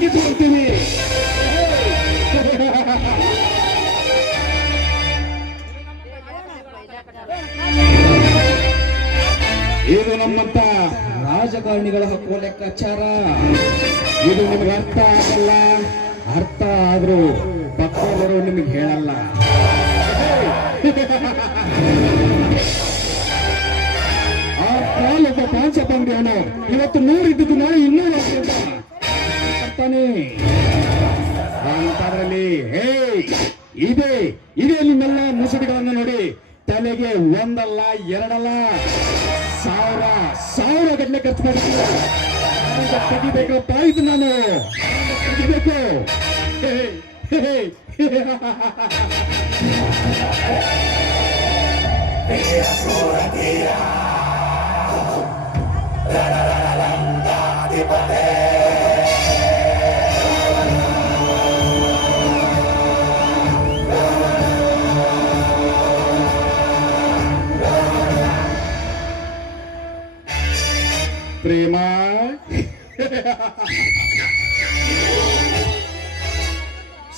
ಕಿತ್ಕೊಳ್ತೀವಿ. ಇದು ನಮ್ಮಂತ ರಾಜಕಾರಣಿಗಳ ಹಕ್ಕುವ ಲೆಕ್ಕಾಚಾರ. ಇದು ನಿಮಗೆ ಅರ್ಥ ಆಗಲ್ಲ, ಅರ್ಥ ಆದ್ರೂ ಪಕ್ಕದವರು ನಿಮಗೆ ಹೇಳಲ್ಲ. ಆ ಕಾಲೊಬ್ಬ ಪಾಂಚ ಬಂದಿ ಅವನು ಇವತ್ತು 100 ಇದ್ದದ್ದು ನಾಳೆ 200 ಆಗ್ತಾನೆ ಅಂತದ್ರಲ್ಲಿ ಹೇ ಇದೆ ನಿಮ್ಮೆಲ್ಲ ಮುಸುಡಿಗಳನ್ನ ನೋಡಿ ತಲೆಗೆ ಒಂದಲ್ಲ ಎರಡಲ್ಲ ಸಾವಿರ ಗಟ್ಟಲೆ ಖರ್ಚು ಮಾಡ್ತೀನಿ ತೆಗಿಬೇಕಪ್ಪ ಇದು ನಾನು ತೆಗಿಬೇಕು ಪ್ರೇಮ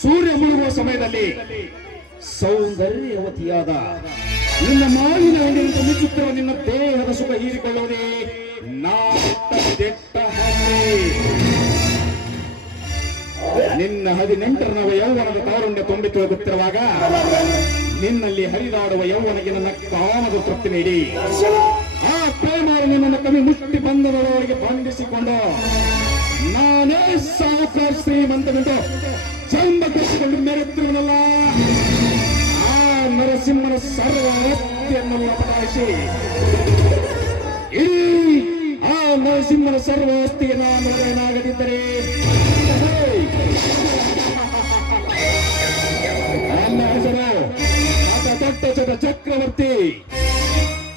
ಸೂರ್ಯ ಮುಳುಗುವ ಸಮಯದಲ್ಲಿ ಸೌಂದರ್ಯವತಿಯಾದ ನಿನ್ನ ಮಾವಿನ ಹಣ್ಣಿನಿಂದ ಮಿಚ್ಚುತ್ತಿರುವ ನಿನ್ನ ದೇಹದ ಸುಖ ಹೀರಿಕೊಳ್ಳುವುದೇ ನಿನ್ನ 18ರ ಯೌವನದ ತಾರುಣ್ಯ ತುಂಬಿತು ಹೋಗುತ್ತಿರುವಾಗ ನಿನ್ನಲ್ಲಿ ಹರಿದಾಡುವ ಯೌವನಿಗೆ ನನ್ನ ಕಾಮದ ತೃಪ್ತಿ ನೀಡಿ ಆ ಪ್ರೇಮವನ್ನು ನನ್ನ ಕವಿ ಮುಷ್ಟಿ ಬಂಧನದೊಳಗೆ ಬಂಧಿಸಿಕೊಂಡು ನಾನೇ ಸಾಕಾರ ಶ್ರೀಮಂತನೆಂದು ಚಂದ ಕಟ್ಟಿಕೊಂಡು ಮೆರೆತಿರುವುದಲ್ಲ ಆ ನರಸಿಂಹನ ಸರ್ವವಸ್ತಿಯನ್ನೆಲ್ಲ ಬದಲಾಯಿಸಿ ಇಡೀ ಆ ನರಸಿಂಹನ ಸರ್ವವಸ್ತಿಗೆ ನಾನು ಏನಾಗದಿದ್ದರೆ ನನ್ನ ಹೆಸರು ದೊಡ್ಡ ಚಕ್ರವರ್ತಿ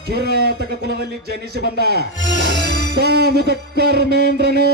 ಕಿರಾತಕ ಕುಲದಲ್ಲಿ ಜನಿಸಿ ಬಂದ ಕಾಮುಕ ಕರ್ಮೇಂದ್ರನೇ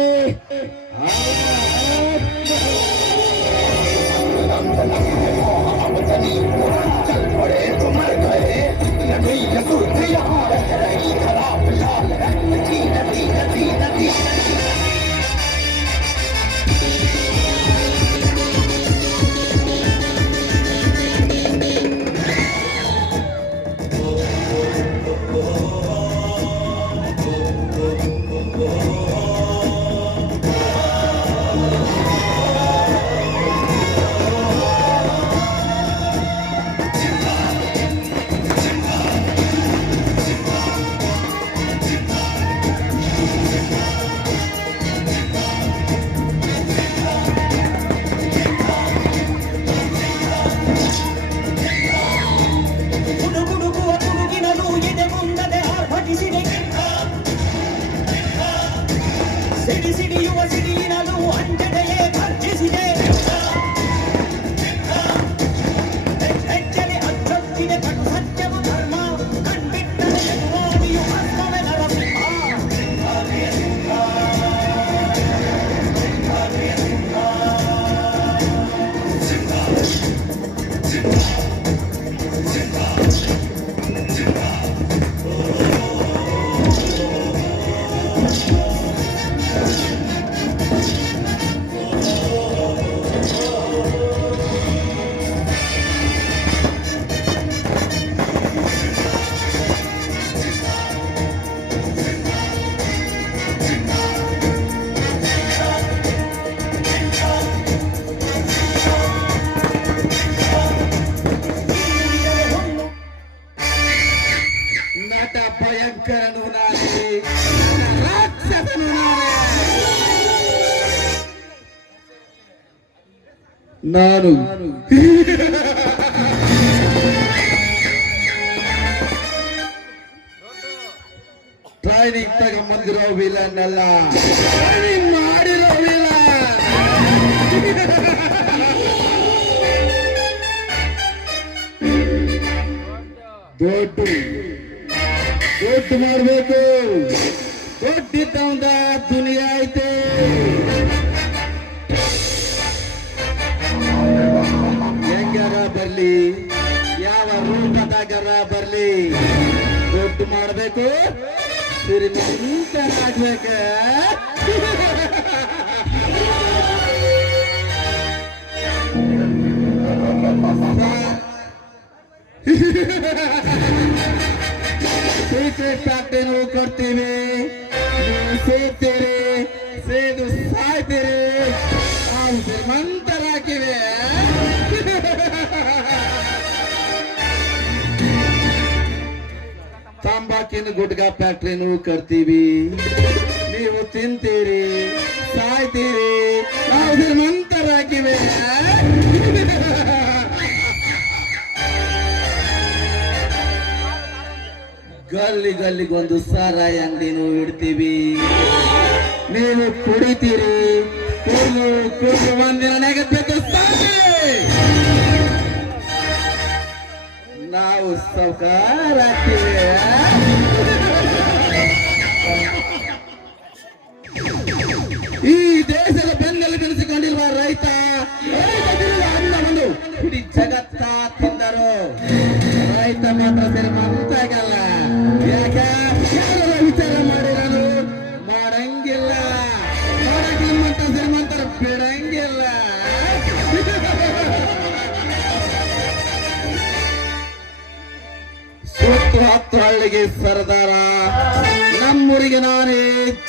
ನಾನು ಟ್ರೈನಿಂಗ್ ತಗೊಂಬಂದಿರೋ ವಿಲನ್ ಅಲ್ಲ, ಟ್ರೈನಿಂಗ್ ಮಾಡಿರೋ ವಿಲನ್. ದೊಡ್ಡ ಮಾಡ್ಬೇಕು, ದೊಡ್ಡಿದ್ದ ದುನಿಯಾ ಐತೆ. ಹೆಂಗಾರ ಬರ್ಲಿ, ಯಾವ ರೂಪದಾಗರ ಬರ್ಲಿ, ದೊಡ್ಡ ಮಾಡ್ಬೇಕು, ಶ್ರೀಮಂತ ಆಗ್ಬೇಕ. ಸೀಕ್ರೆಟ್ ಫ್ಯಾಕ್ಟರಿ ನಾವು ಕೊಡ್ತೀವಿ, ನೀವು ಸೇರ್ತೀರಿ, ಸೇದು ಸಾಯ್ತೀರಿ, ನಾವು ಶ್ರೀಮಂತರಾಗಿವೆ. ತಂಬಾಕಿ ಮಾಲಕಿನ ಗುಟ್ಕಾ ಫ್ಯಾಕ್ಟ್ರಿನೂ ಕಟ್ತೀವಿ, ನೀವು ತಿಂತೀರಿ, ಸಾಯ್ತೀರಿ, ನಾವು ಶ್ರೀಮಂತರಾಗಿವೆ. ಗಲ್ಲಿ ಗಲ್ಲಿಗೊಂದು ಸಾರಾಯಿ ಅಂಗಡಿನೂ ಇಡ್ತೀವಿ, ನೀವು ಕುಡಿತೀರಿ, ಕುಡಿದು ಒಂದಿನ ನೆಗದ್ಬೇಕು ಸಾಯ್ತೀರಿ. ನಾವು ಸಾವ್ಕಾರ ಆಗ್ತೀವಿ. ಈ ದೇಶದ ಬೆನ್ನೆಲು ಬೆಳೆಸಿಕೊಂಡಿರುವ ರೈತ ಅನ್ನವನ್ನು ಇಡೀ ಜಗತ್ತ ತಿಂದರು, ರೈತ ಮಾತ್ರ ಶ್ರೀಮಂತಾಗಲ್ಲ. ಯಾಕ ಯಾರ ವಿಚಾರ ಮಾಡಿರೋದು ಮಾಡಂಗಿಲ್ಲ, ಮಾಡಕ್ ನಿಮ್ಮಂತ ಶ್ರೀಮಂತರ ಬಿಡಂಗಿಲ್ಲ. ಸುತ್ತು 10 ಹಳ್ಳಿಗೆ ಸರ್ದಾರ, ನಮ್ಮೂರಿಗೆ ನಾನೇ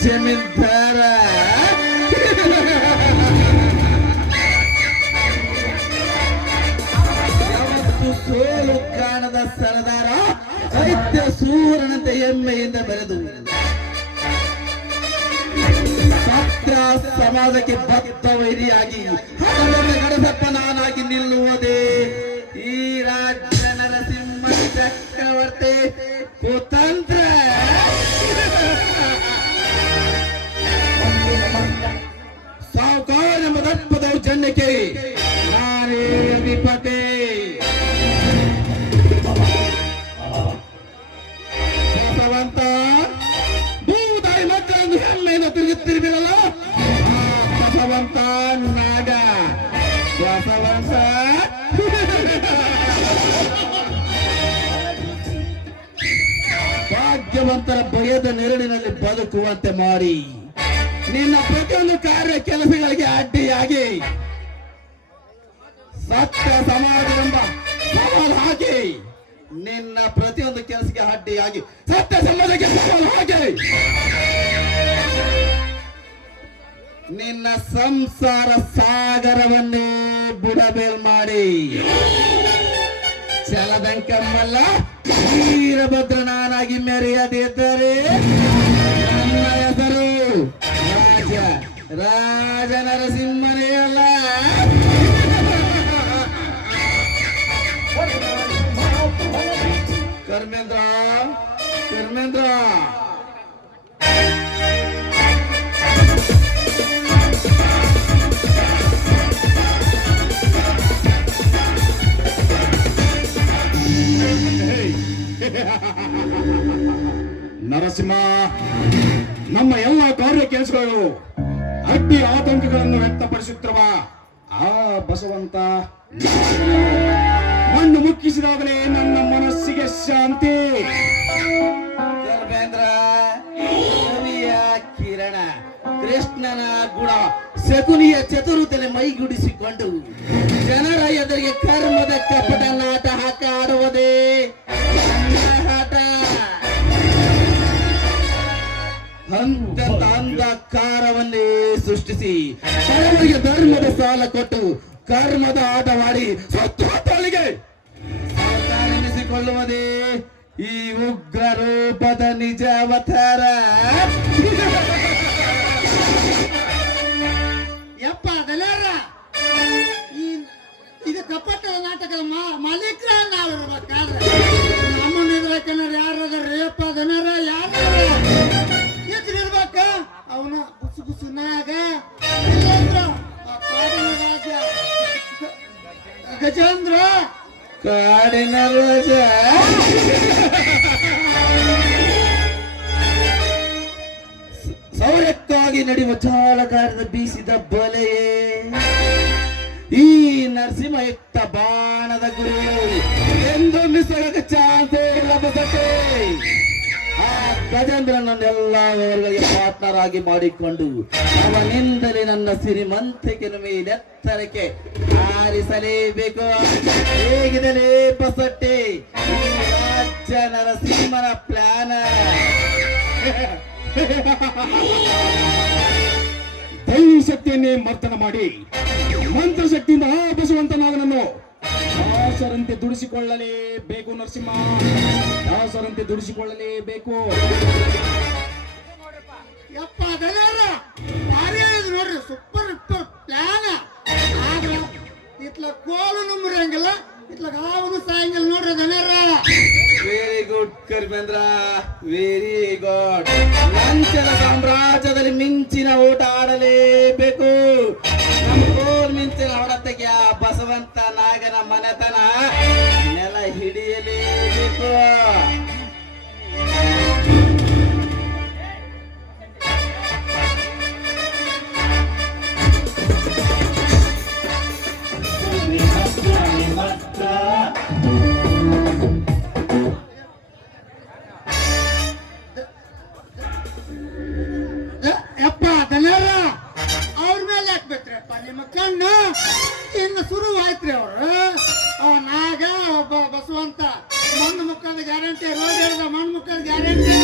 ಜಮೀನ್ದಾರ. ಯಾವತ್ತು ಸೋಲು ಕಾಣದ ಸರ್ದಾರ, ಐತ್ಯ ಸೂರನಂತೆ ಹೆಮ್ಮೆಯಿಂದ ಬೆಳೆದು ಸತ್ಯ ಸಮಾಜಕ್ಕೆ ಬದ್ಧ ವೈರಿಯಾಗಿ ಗಡಸಪ್ಪ ನಾನಾಗಿ ನಿಲ್ಲುವುದೇ ಈ ರಾಜ್ಯ ನರಸಿಂಹ ಚಕ್ರವರ್ತಿ ಕುತಂತ್ರ. ಸಾವುಕಾರ ಎಂಬ ದಪ್ಪ ದೌರ್ಜನ್ಯಕ್ಕೆ ನಾನೇ ಅಧಿಪತಿ. ಬಸವಂತ ಭೂತಾಯಿ ಮಕ್ಕಳನ್ನು ಹೆಮ್ಮೆಯಿಂದ ತಿರುಗುತ್ತಿರುವಿರಲ್ಲ, ಬಸವಂತ ನಾಗ, ಬಸವಂತ ಭಾಗ್ಯವಂತರ ಭಯದ ನೆರಳಿನಲ್ಲಿ ಬದುಕುವಂತೆ ಮಾಡಿ ನಿನ್ನ ಪ್ರತಿಯೊಂದು ಕಾರ್ಯ ಕೆಲಸಗಳಿಗೆ ಅಡ್ಡಿಯಾಗಿ ಸತ್ಯ ಸಮಾಜವೆಂಬ ಸವಾಲು ಹಾಕಿ, ನಿನ್ನ ಪ್ರತಿಯೊಂದು ಕೆಲಸಕ್ಕೆ ಅಡ್ಡಿಯಾಗಿ ಸತ್ಯ ಸಮಾಜಕ್ಕೆ ಸವಾಲು ಹಾಕಿ ನಿನ್ನ ಸಂಸಾರ ಸಾಗರವನ್ನೇ ಬುಡಬೇಲ್ ಮಾಡಿ ಚಲದಂಕಮ್ಮಲ್ಲ ವೀರಭದ್ರ ನಾನಾಗಿ ಮೆರೆಯದಿದ್ದರೆ ನನ್ನ ಹೆಸರು ರಾಜ ನರಸಿಂಹನೇ ಅಲ್ಲ. ಕರ್ಮೇಂದ್ರ ಕರ್ಮೇಂದ್ರ ನರಸಿಂಹ, ನಮ್ಮ ಎಲ್ಲ ಕಾರ್ಯ ಕೆಲಸಗಳು ಅಡ್ಡಿ ಆತಂಕಗಳನ್ನು ವ್ಯಕ್ತಪಡಿಸುತ್ತಿರುವ ಆ ಬಸವಂತ ಮಣ್ಣು ಮುಕ್ಕಿಸಿದಾಗಲೇ ನನ್ನ ಮನಸ್ಸಿಗೆ ಶಾಂತಿ. ಧರ್ಮೇಂದ್ರ, ಕವಿಯ ಕಿರಣ, ಕೃಷ್ಣನ ಗುಣ, ಶಕುನಿಯ ಚತುರತೆಲೆ ಮೈಗೂಡಿಸಿಕೊಂಡು ಜನರ ಎದುರಿಗೆ ಕರ್ಮದ ಕಪಟ ನಾಟ ಹಾಕ ಆಡುವುದೇ ಆಟ. ಹಂತ ಅಂಧಕಾರವನ್ನೇ ಸೃಷ್ಟಿಸಿ ಬಡವರಿಗೆ ಧರ್ಮದ ಸಾಲ ಕೊಟ್ಟು ಕರ್ಮದ ಆಟವಾಡಿ ಸ್ವತ್ತೊಳಿಗೆ ಎನಿಸಿಕೊಳ್ಳುವುದೇ ಈ ಉಗ್ರ ರೂಪದ ನಿಜ ಅವತಾರ. ಯಪ್ಪ ಅದೆಲ್ಲಾರ ಇದು ಕಪಟದ ನಾಟಕದ ಮಾಲೀಕರ ನಾವು ಇರ್ಬೇಕಾದ್ರೆ ನಮ್ಮನ್ನ ಇದ್ರಕೇನಾರ ಯಾರಾದ್ರೂ ಯಪ್ಪ ಅದನ್ನಾರ ಯಾರ ಇರ್ಬೇಕ ಅವನ ಗುಸು ಗುಸುನಾಗ ಗಜೇಂದ್ರ ಕಾಡಿನ ರಾಜ ಸೌರ್ಯಕ್ಕಾಗಿ ನಡೆಯುವ ಚಾಲಕಾರದ ಬೀಸಿದ ಬಲೆಯೇ ಈ ನರಸಿಂಹಯುಕ್ತ ಬಾಣದ ಗುರು ಎಂದು ಮಿಸಳಕ್ಕೆ ಚಾನ್ಸೇ ಇಲ್ಲ ಬಸಕ್ಕೆ. ಆ ಗಜೇಂದ್ರನನ್ನೆಲ್ಲ ಅವರಿಗೆ ಪಾರ್ಟ್ನರ್ ಆಗಿ ಮಾಡಿಕೊಂಡು ಅವನಿಂದಲೇ ನನ್ನ ಸಿರಿಮಂತಿಕೆನ ಮೇಲೆತ್ತರಕ್ಕೆ ಹಾರಿಸಲೇಬೇಕು. ಹೇಗಿದಲೇ ಬಸಟ್ಟೆ ರಾಜ್ಯ ನರಸಿಂಹನ ಪ್ಲಾನ. ದೈವಿ ಶಕ್ತಿಯನ್ನೇ ಮರ್ತನ ಮಾಡಿ ಮಂತ್ರ ಶಕ್ತಿಯಿಂದ ಆ ಬಸವಂತನಾದನನ್ನು ದಾಸರಂತೆ ದುಡಿಸಿಕೊಳ್ಳಲೇಬೇಕು ನರಸಿಂಹ, ದಾಸರಂತೆ ದುಡಿಸಿಕೊಳ್ಳಲೇಬೇಕು. ಯಪ್ಪ ದನಿಯರ ಭಾರಿ ಹೇಳಿದ್ ನೋಡ್ರಿ, ಸೂಪರ್ ಪ್ಲಾನ್. ಆದ್ರ ಇತ್ಲ ಕೋಲು ನಂಬರಂಗಿಲ್ಲ, ಇತ್ಲ ಯಾವುದು ಸಾಯಂಗಿಲ್ಲ ನೋಡ್ರಿ ದನಿಯರ. Very good Karmendra, very good. ಲಂಚದ ಸಾಮ್ರಾಜ್ಯದಲ್ಲಿ ಮಿಂಚಿನ ಓಟ ಆಡಲೇಬೇಕು. ನಮ್ಮ ಕೋಲ್ ಮಿಂಚಿನ ಹೊಡೆತಕ್ಕೆ ಆ ಬಸವಂತ ನಾಗನ ಮನೆತನ ನೆಲ ಹಿಡಿಯಲೇಬೇಕು. ಯಪ್ಪ ದನಿಯರ ಅವ್ರ ಮೇಲೆ ಹಾಕ್ಬೇಕ್ರಿಪ್ಪ ನಿಮ್ಮ ಕಣ್ಣು. ಇನ್ನು ಶುರು ಆಯ್ತ್ರಿ ಅವ್ರು. ಅವ ನಾಗ ಒಬ್ಬ ಬಸವಂತ, ಮಣ್ಣು ಮುಕ್ಕದ ಗ್ಯಾರಂಟಿ, ರೋಡ್ ಹಿಡಿದ ಮಣ್ಣು ಮುಕ್ಕದ ಗ್ಯಾರಂಟಿ.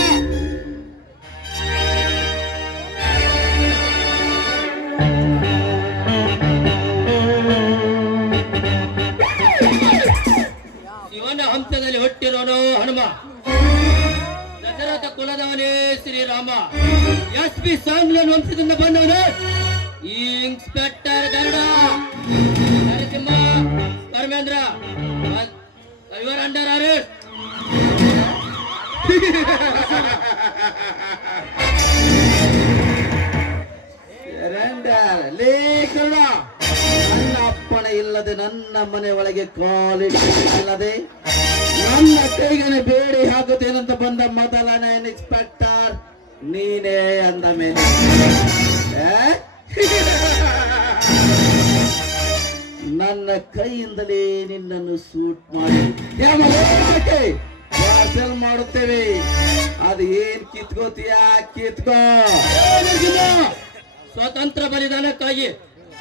ಶಿವನ ಹಂಸದಲ್ಲಿ ಹುಟ್ಟಿರೋನು ಹನುಮ, ದಶರಥ ಕುಲದವನೇ ಶ್ರೀರಾಮ. SP ಸಾಂಗ್ಲನ್ ವಂಶದಿಂದ ಬಂದವನು ಈ ಇನ್ಸ್ಪೆಕ್ಟರ್ ಗರುಡ. ನರಸಿಂಹ, ಪರಮೇಂದ್ರ, ಇವರ ಅಂಡರ್ ಅರೆಸ್ಟ್. ನನ್ನ ಅಪ್ಪಣೆ ಇಲ್ಲದೆ ನನ್ನ ಮನೆ ಒಳಗೆ ಕಾಲಿಟ್ಟಲ್ಲದೆ ನನ್ನ ಕೈಗೆ ಬೇಡಿ ಹಾಕುತ್ತೇನಂತ ಬಂದ ಮೊದಲನೇ ಇನ್ಸ್ಪೆಕ್ಟರ್ ನೀನೇ ಅಂದ ಮೇಲೆ ನನ್ನ ಕೈಯಿಂದಲೇ ನಿನ್ನನ್ನು ಸೂಟ್ ಮಾಡಿ ಪಾರ್ಸಲ್ ಮಾಡುತ್ತೇವೆ. ಅದು ಏನ್ ಕಿತ್ಕೋತೀಯ ಕಿತ್ಕೋ. ಸ್ವಾತಂತ್ರ್ಯ ಬಲಿದಾನಕ್ಕಾಗಿ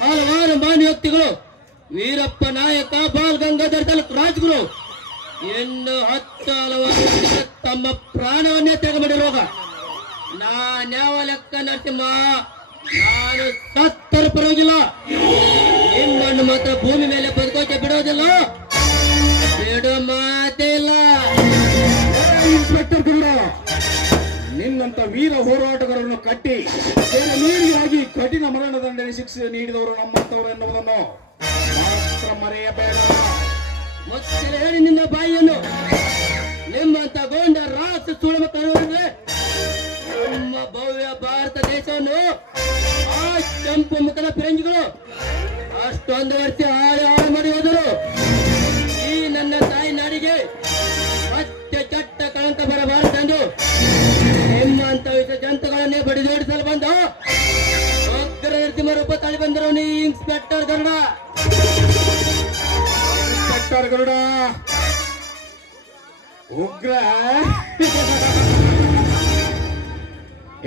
ಹಲವಾರು ಮಾನ್ಯ ವ್ಯಕ್ತಿಗಳು, ವೀರಪ್ಪ ನಾಯಕ, ಬಾಲ್ ಗಂಗಾಧರ್ ತಿಲಕ್ ರಾಜ್ಗುರು, ಇನ್ನು 10 ಹಲವಾರು ತಮ್ಮ ಪ್ರಾಣವನ್ನೇ ತೆಗೆದುಕೊಂಡಿರುವಾಗ ನಾನ್ಯಾವ ಲೆಕ್ಕ ನರಸಿಂಹ, ನಾನು ಸತ್ತರ ಪರವಾಗಿಲ್ಲ, ನಿಮ್ಮನ್ನು ಮಾತ್ರ ಭೂಮಿ ಮೇಲೆ ಬದುಕೋಕೆ ಬಿಡೋದಿಲ್ಲ, ಬಿಡೋ ಮಾತೇ ಇಲ್ಲ. ಇನ್ಸ್ಪೆಕ್ಟರ್ ಗರುಡ, ನಿನ್ನಂತ ವೀರ ಹೋರಾಟಗಾರರನ್ನು ಕಟ್ಟಿ ನೀರಿಗಾಗಿ ಕಠಿಣ ಮರಣದಂಡನೆ ಶಿಕ್ಷೆ ನೀಡಿದವರು ನಮ್ಮಂತವರು ಎನ್ನುವುದನ್ನು ಮಾತ್ರ ಮರೆಯಬೇಡ. ಮತ್ತೆ ಹೇಳಿ ನಿನ್ನ ಬಾಯಿಯನ್ನು. ನಿಮ್ಮಂತ ಗೋಂಡ ರಾಷ್ಟ್ರ ಸುಳಮ ಕನ್ನಡ ನಮ್ಮ ಭವ್ಯ ಭಾರತ ದೇಶವನ್ನು ಆ ಕೆಂಪು ಮುಖದ ಫಿರಂಗಿಗಳು ಅಷ್ಟೊಂದು ವರ್ಷ ಹಾಳು ಮಾಡಿ ಹೋದರು. ಈ ನನ್ನ ತಾಯಿ ನಾಡಿಗೆ ಮತ್ತೆ ಚಟ್ಟ ಕಳಂಕ ಬರಬಾರದೆಂದು ನಿಮ್ಮಂತ ವಿಷ ಜಂತುಗಳನ್ನೇ ಬಡಿದೋಡಿಸಲು ಬಂದು ಅಗ್ರ ನರಸಿಂಹ ರೂಪ ತಾಳಿ ಬಂದರು ನೀ ಇನ್ಸ್ಪೆಕ್ಟರ್ ಗರುಡ. ಇನ್ಸ್ಪೆಕ್ಟರ್ ಗರುಡ ಉಗ್ರ.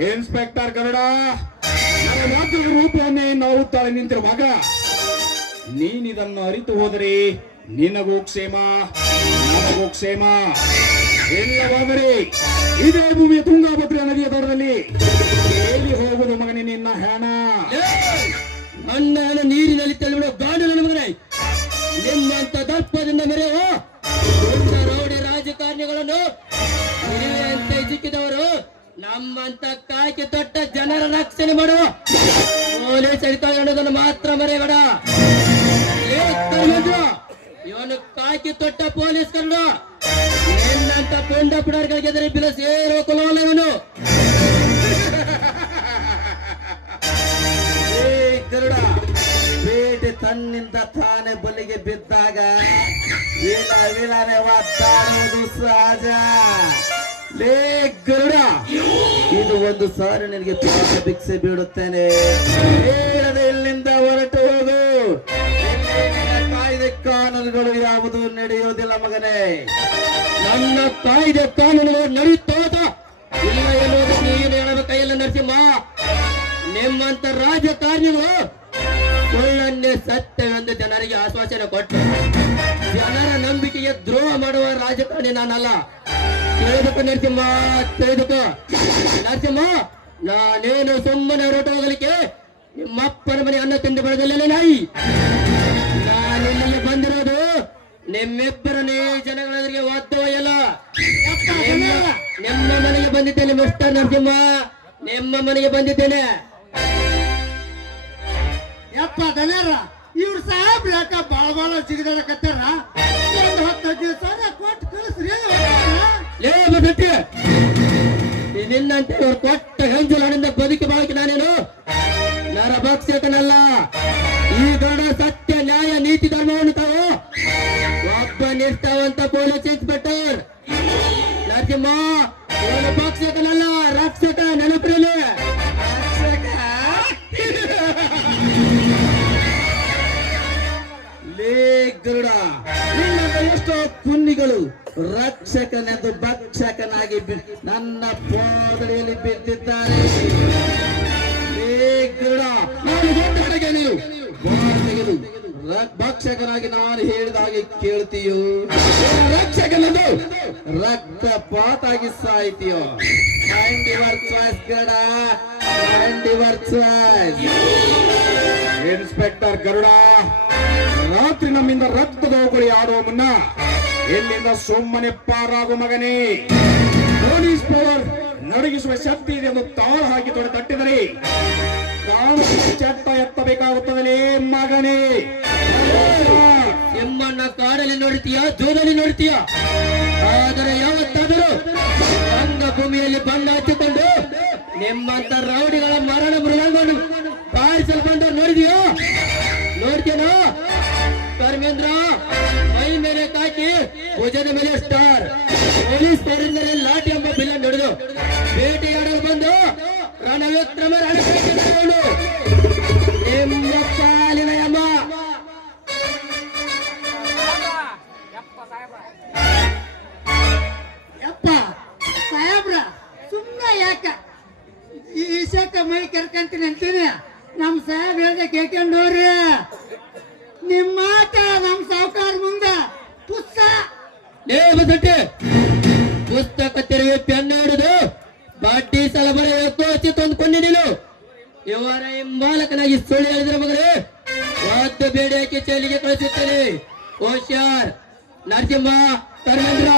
ಇನ್ಸ್ಪೆಕ್ಟರ್ ಗರುಡ, ನನ್ನ ರಾಜ್ಯದ ರೂಪವನ್ನೇ ನಾವು ತಾಳಿ ನಿಂತಿರುವಾಗ ನೀನಿದನ್ನು ಅರಿತು ಹೋದರೆ ನಿನಗೂ ಕ್ಷೇಮ, ನನಗೂ ಕ್ಷೇಮ. ಇಲ್ಲವಾದರೆ ಇದೇ ಭೂಮಿಯ ತುಂಗಾಭದ್ರಾ ನದಿಯ ದೂರದಲ್ಲಿ ಹೇಗೆ ಹೋಗುವುದು ಮಗನೇ ನಿನ್ನ ಹೆಣ? ನನ್ನ ಹಣ ನೀರಿನಲ್ಲಿ ತಳ್ಳಿಬಿಡೋ ಗಾಡು ನನ್ನ ಮಗನೇ. ನಿಮ್ಮಂತ ದರ್ಪದಿಂದ ಮೆರೆಯುವ ರೌಡಿ ರಾಜಕಾರಣಿಗಳನ್ನು ಹಿರಿಯಂತೆ ಸಿಕ್ಕಿದವರು ನಮ್ಮಂತ ಕಾಕಿ ತೊಟ್ಟ ಜನರ ರಕ್ಷಣೆ ಮಾಡುವ ಪೊಲೀಸ್ ಅಧಿಕಾರಿ ಅನ್ನೋದನ್ನು ಮಾತ್ರ ಮರೆಯಬೇಡ. ಇವನು ಕಾಕಿ ತೊಟ್ಟ ಪೊಲೀಸ್ ಕನ್ನಡ, ನಿನ್ನಂತ ಪುಂಡ ಪುಡರ್ಗಳಿಗೆ ಎದುರು ಬಿಲ ಸೇರೋ ಕೊಲವಲ್ಲ ಇವನು. ಗರುಡ, ಬೇಟೆ ತನ್ನಿಂದ ತಾನೇ ಬಲಿಗೆ ಬಿದ್ದಾಗ ವಿಲನೆ ಒದ್ದಾಡುವುದು ಸಹಜ. ಲೇ ಗರುಡ, ಇದು ಒಂದು ಸಾರಿ ನಿನಗೆ ಪಾಪ ಭಿಕ್ಷೆ ಬೀಡುತ್ತೇನೆ. ಹೇಳದೆ ಇಲ್ಲಿಂದ ಹೊರಟು ಹೋಗು. ಕಾಯ್ದೆ ಕಾನೂನುಗಳು ಯಾವುದು ನಡೆಯುವುದಿಲ್ಲ ಮಗನೇ. ನನ್ನ ಕಾಯ್ದೆ ಕಾನೂನುಗಳು ನಡೆಯುತ್ತೋದ ಇಲ್ಲ ಎನ್ನುವುದು ನೀನು ಹೇಳಬೇಕು ಕೈಯಲ್ಲಿ ನರಸಿಂಹ. ನಿಮ್ಮಂತ ರಾಜಕಾರಣಿಗಳು ಸುಳ್ಳನ್ನೇ ಸತ್ಯವೆಂದು ಜನರಿಗೆ ಆಶ್ವಾಸನೆ ಕೊಟ್ಟು ಜನರ ನಂಬಿಕೆಗೆ ದ್ರೋಹ ಮಾಡುವ ರಾಜಕಾರಣಿ ನಾನಲ್ಲ. ತಿಳಿದುಕೋ ನರಸಿಂಹ, ತಿಳಿದುಕೋ ನರಸಿಂಹ. ನಾನೇನು ಸುಮ್ಮನೆ ಹೊರಟು ಹೋಗಲಿಕ್ಕೆ ನಿಮ್ಮಪ್ಪನ ಮನೆ ಅನ್ನ ತಿಂದು ಬೆಳೆದಲ್ಲೇ ನಾಯಿ. ನಾನಿಲ್ಲಿ ಬಂದಿರೋದು ನಿಮ್ಮಿಬ್ಬರನ್ನೇ ಜನಗಳಿಗೆ ಒದ್ದೊಯ್ಯಲ್ಲ. ಯಪ್ಪ ದನರ, ನಿಮ್ಮ ಮನೆಗೆ ಬಂದಿದ್ದೇನೆ ಮಿಸ್ಟರ್ ನರಸಿಂಹ, ನಿಮ್ಮ ಮನೆಗೆ ಬಂದಿದ್ದೇನೆ. ಯಪ್ಪ ದನರ, ಇವ್ರು ಸಾಹೇಬ್ರ ಯಾಕ ಬಾಳ ಜಿಗಿದಾಡಕತ್ತಾರ? ಒಂದು 10 ಸಾವಿರ ಕೊಟ್ಟು ಕಳಿಸ್ರಿ. ಲೇ ಬಸಟ್ಟಿ, ನಿನ್ನಂತೆ ಅವ್ರು ಕೊಟ್ಟ ಗಂಜಲನಿಂದ ಬದುಕಿ ಬಾಳಕ್ಕೆ ನಾನೇನು ನರಭಕ್ಷಕನಲ್ಲ. ಈ ಗಣ ಸತ್ಯ ನ್ಯಾಯ ನೀತಿ ಧರ್ಮವನ್ನು ತಾವು ಒಬ್ಬ ನಿಷ್ಠಾವಂತ ಪೊಲೀಸ್ ಇನ್ಸ್ಪೆಕ್ಟರ್ ನರಸಿಂಹ ಇವನು ಭಕ್ಷಕನಲ್ಲ, ರಕ್ಷಕ. ನೆನಪಿರಲಿ. ಲೇ ಗರುಡ, ನಿನ್ನಂತ ಎಷ್ಟೋ ಕುನ್ನಿಗಳು ರಕ್ಷಕನೆಂದು ಭಕ್ಷಕನಾಗಿ ನನ್ನ ಪೋದರಿಯಲ್ಲಿ ಬಿದ್ದಿದ್ದಾರೆ. ಲೇ ಗರುಡ, ನಾನು ದೊಡ್ಡ ಕಡೆಗೆ ನೀವು ತೆಗೆದು ಭಕ್ಷಕನಾಗಿ ನಾನು ಹೇಳಿದಾಗೆ ಕೇಳ್ತೀಯೋ, ರಕ್ಷಕನದು ರಕ್ತಪಾತ ಆಗಿ ಸಾಯ್ತೀಯೋ? Mind your choice Garuda, mind your choice. Inspector Garuda, ರಾತ್ರಿ ನಮ್ಮಿಂದ ರಕ್ತದ ಹೋಗಳಿ ಆಡುವ ಮುನ್ನ ಇಲ್ಲಿಂದ ಸುಮ್ಮನೆ ಪಾರಾಗು ಮಗನೇ. ಪೊಲೀಸ್ ಪವರ್ ನಡಗಿಸುವ ಶಕ್ತಿ ಇದೆ ಎಂದು ತಾಳು ಹಾಕಿ ತೊಡೆ ತಟ್ಟಿದರೆ ಕಾನೂನು ಚಟ್ಟ ಎತ್ತಬೇಕಾಗುತ್ತದಲೇ ಮಗನೇ. ನಿಮ್ಮನ್ನ ಕಾಡಲ್ಲಿ ನೋಡ್ತೀಯ, ಜೋದಲ್ಲಿ ನೋಡ್ತೀಯ, ಆದರೆ ಯಾವತ್ತಾದರೂ ರಂಗಭೂಮಿಯಲ್ಲಿ ಬಣ್ಣ ಹಚ್ಚಿಕೊಂಡು ನಿಮ್ಮಂತ ರೌಡಿಗಳ ಮರಣ ಮೃಗವನ್ನು ಬಾರಿಸಲು ಬಂದ ನೋಡಿದೆಯೋ? ನೋಡ್ತೇನೋ? ಧರ್ಮೇಂದ್ರ ಮೈ ಮೇಲೆ ಕಾಕಿ ಭುಜದ ಮೇಲೆ ಸ್ಟಾರ್, ಪೊಲೀಸ್ ಪೇರಿಂದಲೇ ಲಾಠಿ ಎಂಬ ಬಿಲ್ಲ ನಡೆದು ಬೇಟೆಯಾಡಲು ಬಂದು ರಣವಿಕ್ರಮ ರಣಕೈಗೊಂಡು ನಿಮ್ಮ ಕಾಲಿನ ಯಮ. ಯಪ್ಪ ಸಾಹೇಬ್ರ, ಸುಮ್ಮನೆ ಯಾಕ ಈ ವಿಷಯಕ್ಕ ಮೈ ಕೆರ್ಕಂತೀನಿ ಅಂತೀನಿ. ನಮ್ ಸಾಹೇಬ್ ಹೇಳ್ದೆ ಕೇಳ್ಕೊಂಡವ್ರಿ. ನಿಮ್ಮ ಮಾತ ನಮ್ ಸಾವುಕಾರ ಮುಂದ ಪುಸ್ತ ಲೇ ಬಸಟ್ಟಿ, ಪುಸ್ತಕ ತೆರೆಯುವ ಪೆನ್ನು ಹಿಡಿದು ಬಾಟಿ ಸಲಬರ ಕೋಚಿ ತಂದುಕೊಂಡಿ ನೀನು ಇವರ ಹಿಂಬಾಲಕನಾಗಿ ಸುಳ್ಳು ಹೇಳಿದ್ರ ಮಗನೇ ವಾದ್ಯ ಬೇಡಿ ಹಾಕಿ ಚೆಲ್ಲಿಗೆ ಕಳಿಸುತ್ತೇನೆ. ಹುಷಾರ್ ನರಸಿಂಹ, ಧರ್ಮೇಂದ್ರ,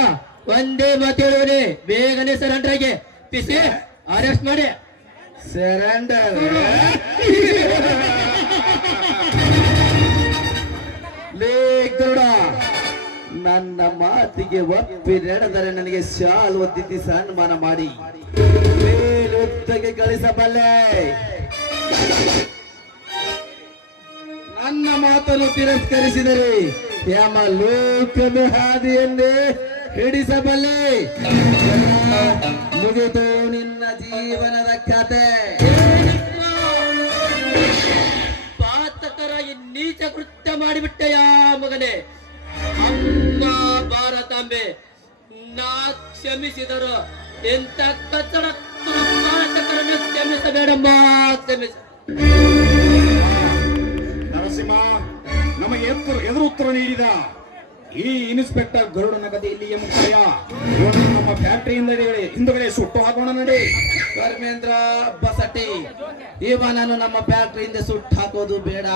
ಒಂದೇ ಮಾತು ಹೇಳುವನೆ, ಬೇಗನೆ ಸರೆಂಡರ್ ಆಗಿ ಪಿಸಿ ಅರೆಸ್ಟ್ ಮಾಡಿ. ಸರೆಂಡರ್ ಲೇ ಗರುಡ, ನನ್ನ ಮಾತಿಗೆ ಒಪ್ಪಿ ನಡೆದರೆ ನನಗೆ ಶಾಲ್ ಒದ್ದಿಸಿ ಸನ್ಮಾನ ಮಾಡಿ ಮೇಲುತ್ತಗೆ ಕಳಿಸಬಲ್ಲೆ. ನನ್ನ ಮಾತನ್ನು ತಿರಸ್ಕರಿಸಿದರೆ ಯಮ ಲೋಕದ ಹಾದಿಯನ್ನೇ ಹಿಡಿಸಬಲ್ಲೆ. ಮುಗಿದು ನಿನ್ನ ಜೀವನದ ಕತೆ. ಪಾತಕರಾಗಿ ನೀಚ ಕೃತ್ಯ ಮಾಡಿಬಿಟ್ಟೆಯ ಮಗನೇ. ಅಮ್ಮ ಭಾರತಾಂಬೆ ನಾ ಕ್ಷಮಿಸಿದರು ಎಂತ ಕಚ್ಚಡ ಪಾತಕರನ್ನು ಕ್ಷಮಿಸಬೇಡಮ್ಮ, ಕ್ಷಮಿಸ. ನರಸಿಂಹ ನಮಗೆ ಎದುರು ಉತ್ತರ ನೀಡಿದ ಈ ಇನ್ಸ್ಪೆಕ್ಟರ್ ಗರುಡನ ಕಥೆ ಇಲ್ಲಿಗೆ ಮುಕ್ತಾಯ. ಇವನು ನಮ್ಮ ಫ್ಯಾಕ್ಟರಿಯಿಂದ ಹಿಂದುಗಡೆ ಸುಟ್ಟು ಹಾಕೋಣ ನಡಿ. ಧರ್ಮೇಂದ್ರ ಬಸಟ್ಟಿ, ಇವನನ್ನು ನಮ್ಮ ಫ್ಯಾಕ್ಟರಿಯಿಂದ ಸುಟ್ಟು ಹಾಕೋದು ಬೇಡ.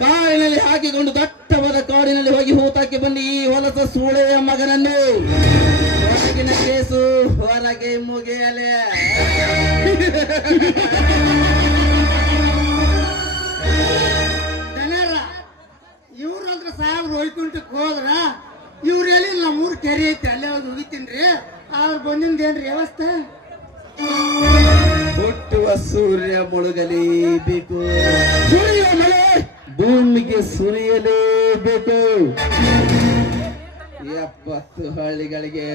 ಕಾಡಿನಲ್ಲಿ ಹಾಕಿಕೊಂಡು ದಟ್ಟವಾದ ಕಾಡಿನಲ್ಲಿ ಹೋಗಿ ಹೂತಾಕಿ ಬನ್ನಿ ಈ ಹೊಲಸ ಸೂಳೆಯ ಮಗನನ್ನು. ಹೊರಗಿನ ಕೇಸು ಹೊರಗೆ ಮುಗಿಯಲೆ. ಜನರ ಇವ್ರಂದ್ರ ಸಾಹೇಬ್ರು ವೈಕುಂಠಕ್ಕೆ ಹೋದ್ರ ಇವ್ರ ಎಲ್ಲಿ ನಮ್ಮೂರ್ ಕೆರೆ ಐತಿ, ಅಲ್ಲೇ ಹೋಗಿ ಹೋಗಿತೀನ್ರಿ. ಅವ್ರು ಬಂದಿಂದೇನ್ರಿ ವ್ಯವಸ್ಥೆ? ಹುಟ್ಟುವ ಸೂರ್ಯ ಮುಳುಗಲೇಬೇಕು, ಸುರಿಯುವ ಮಳೆ ಭೂಮಿಗೆ ಸುರಿಯಲೇಬೇಕು. 70 ಹಳ್ಳಿಗಳಿಗೆ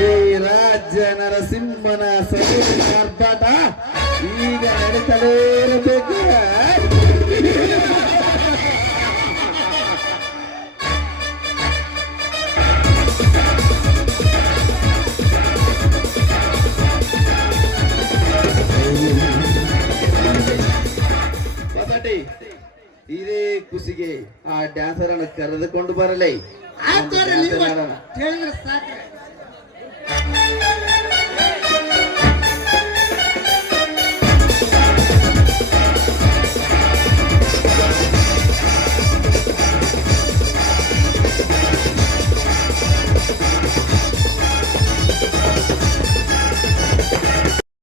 ಈ ರಾಜ್ಯ ನರಸಿಂಹನ ಸೌರ ಆರ್ಭಾಟ ಈಗ ನಡೀತಲೇ ಇರಬೇಕು. ಇದೇ ಖುಷಿಗೆ ಆ ಡ್ಯಾನ್ಸರ್ ಅನ್ನು ಕರೆದುಕೊಂಡು ಬರಲಿ. ಆಯ್ತು, ಹೇಳಿದ್ರೆ ಸಾಕ್ರಿ.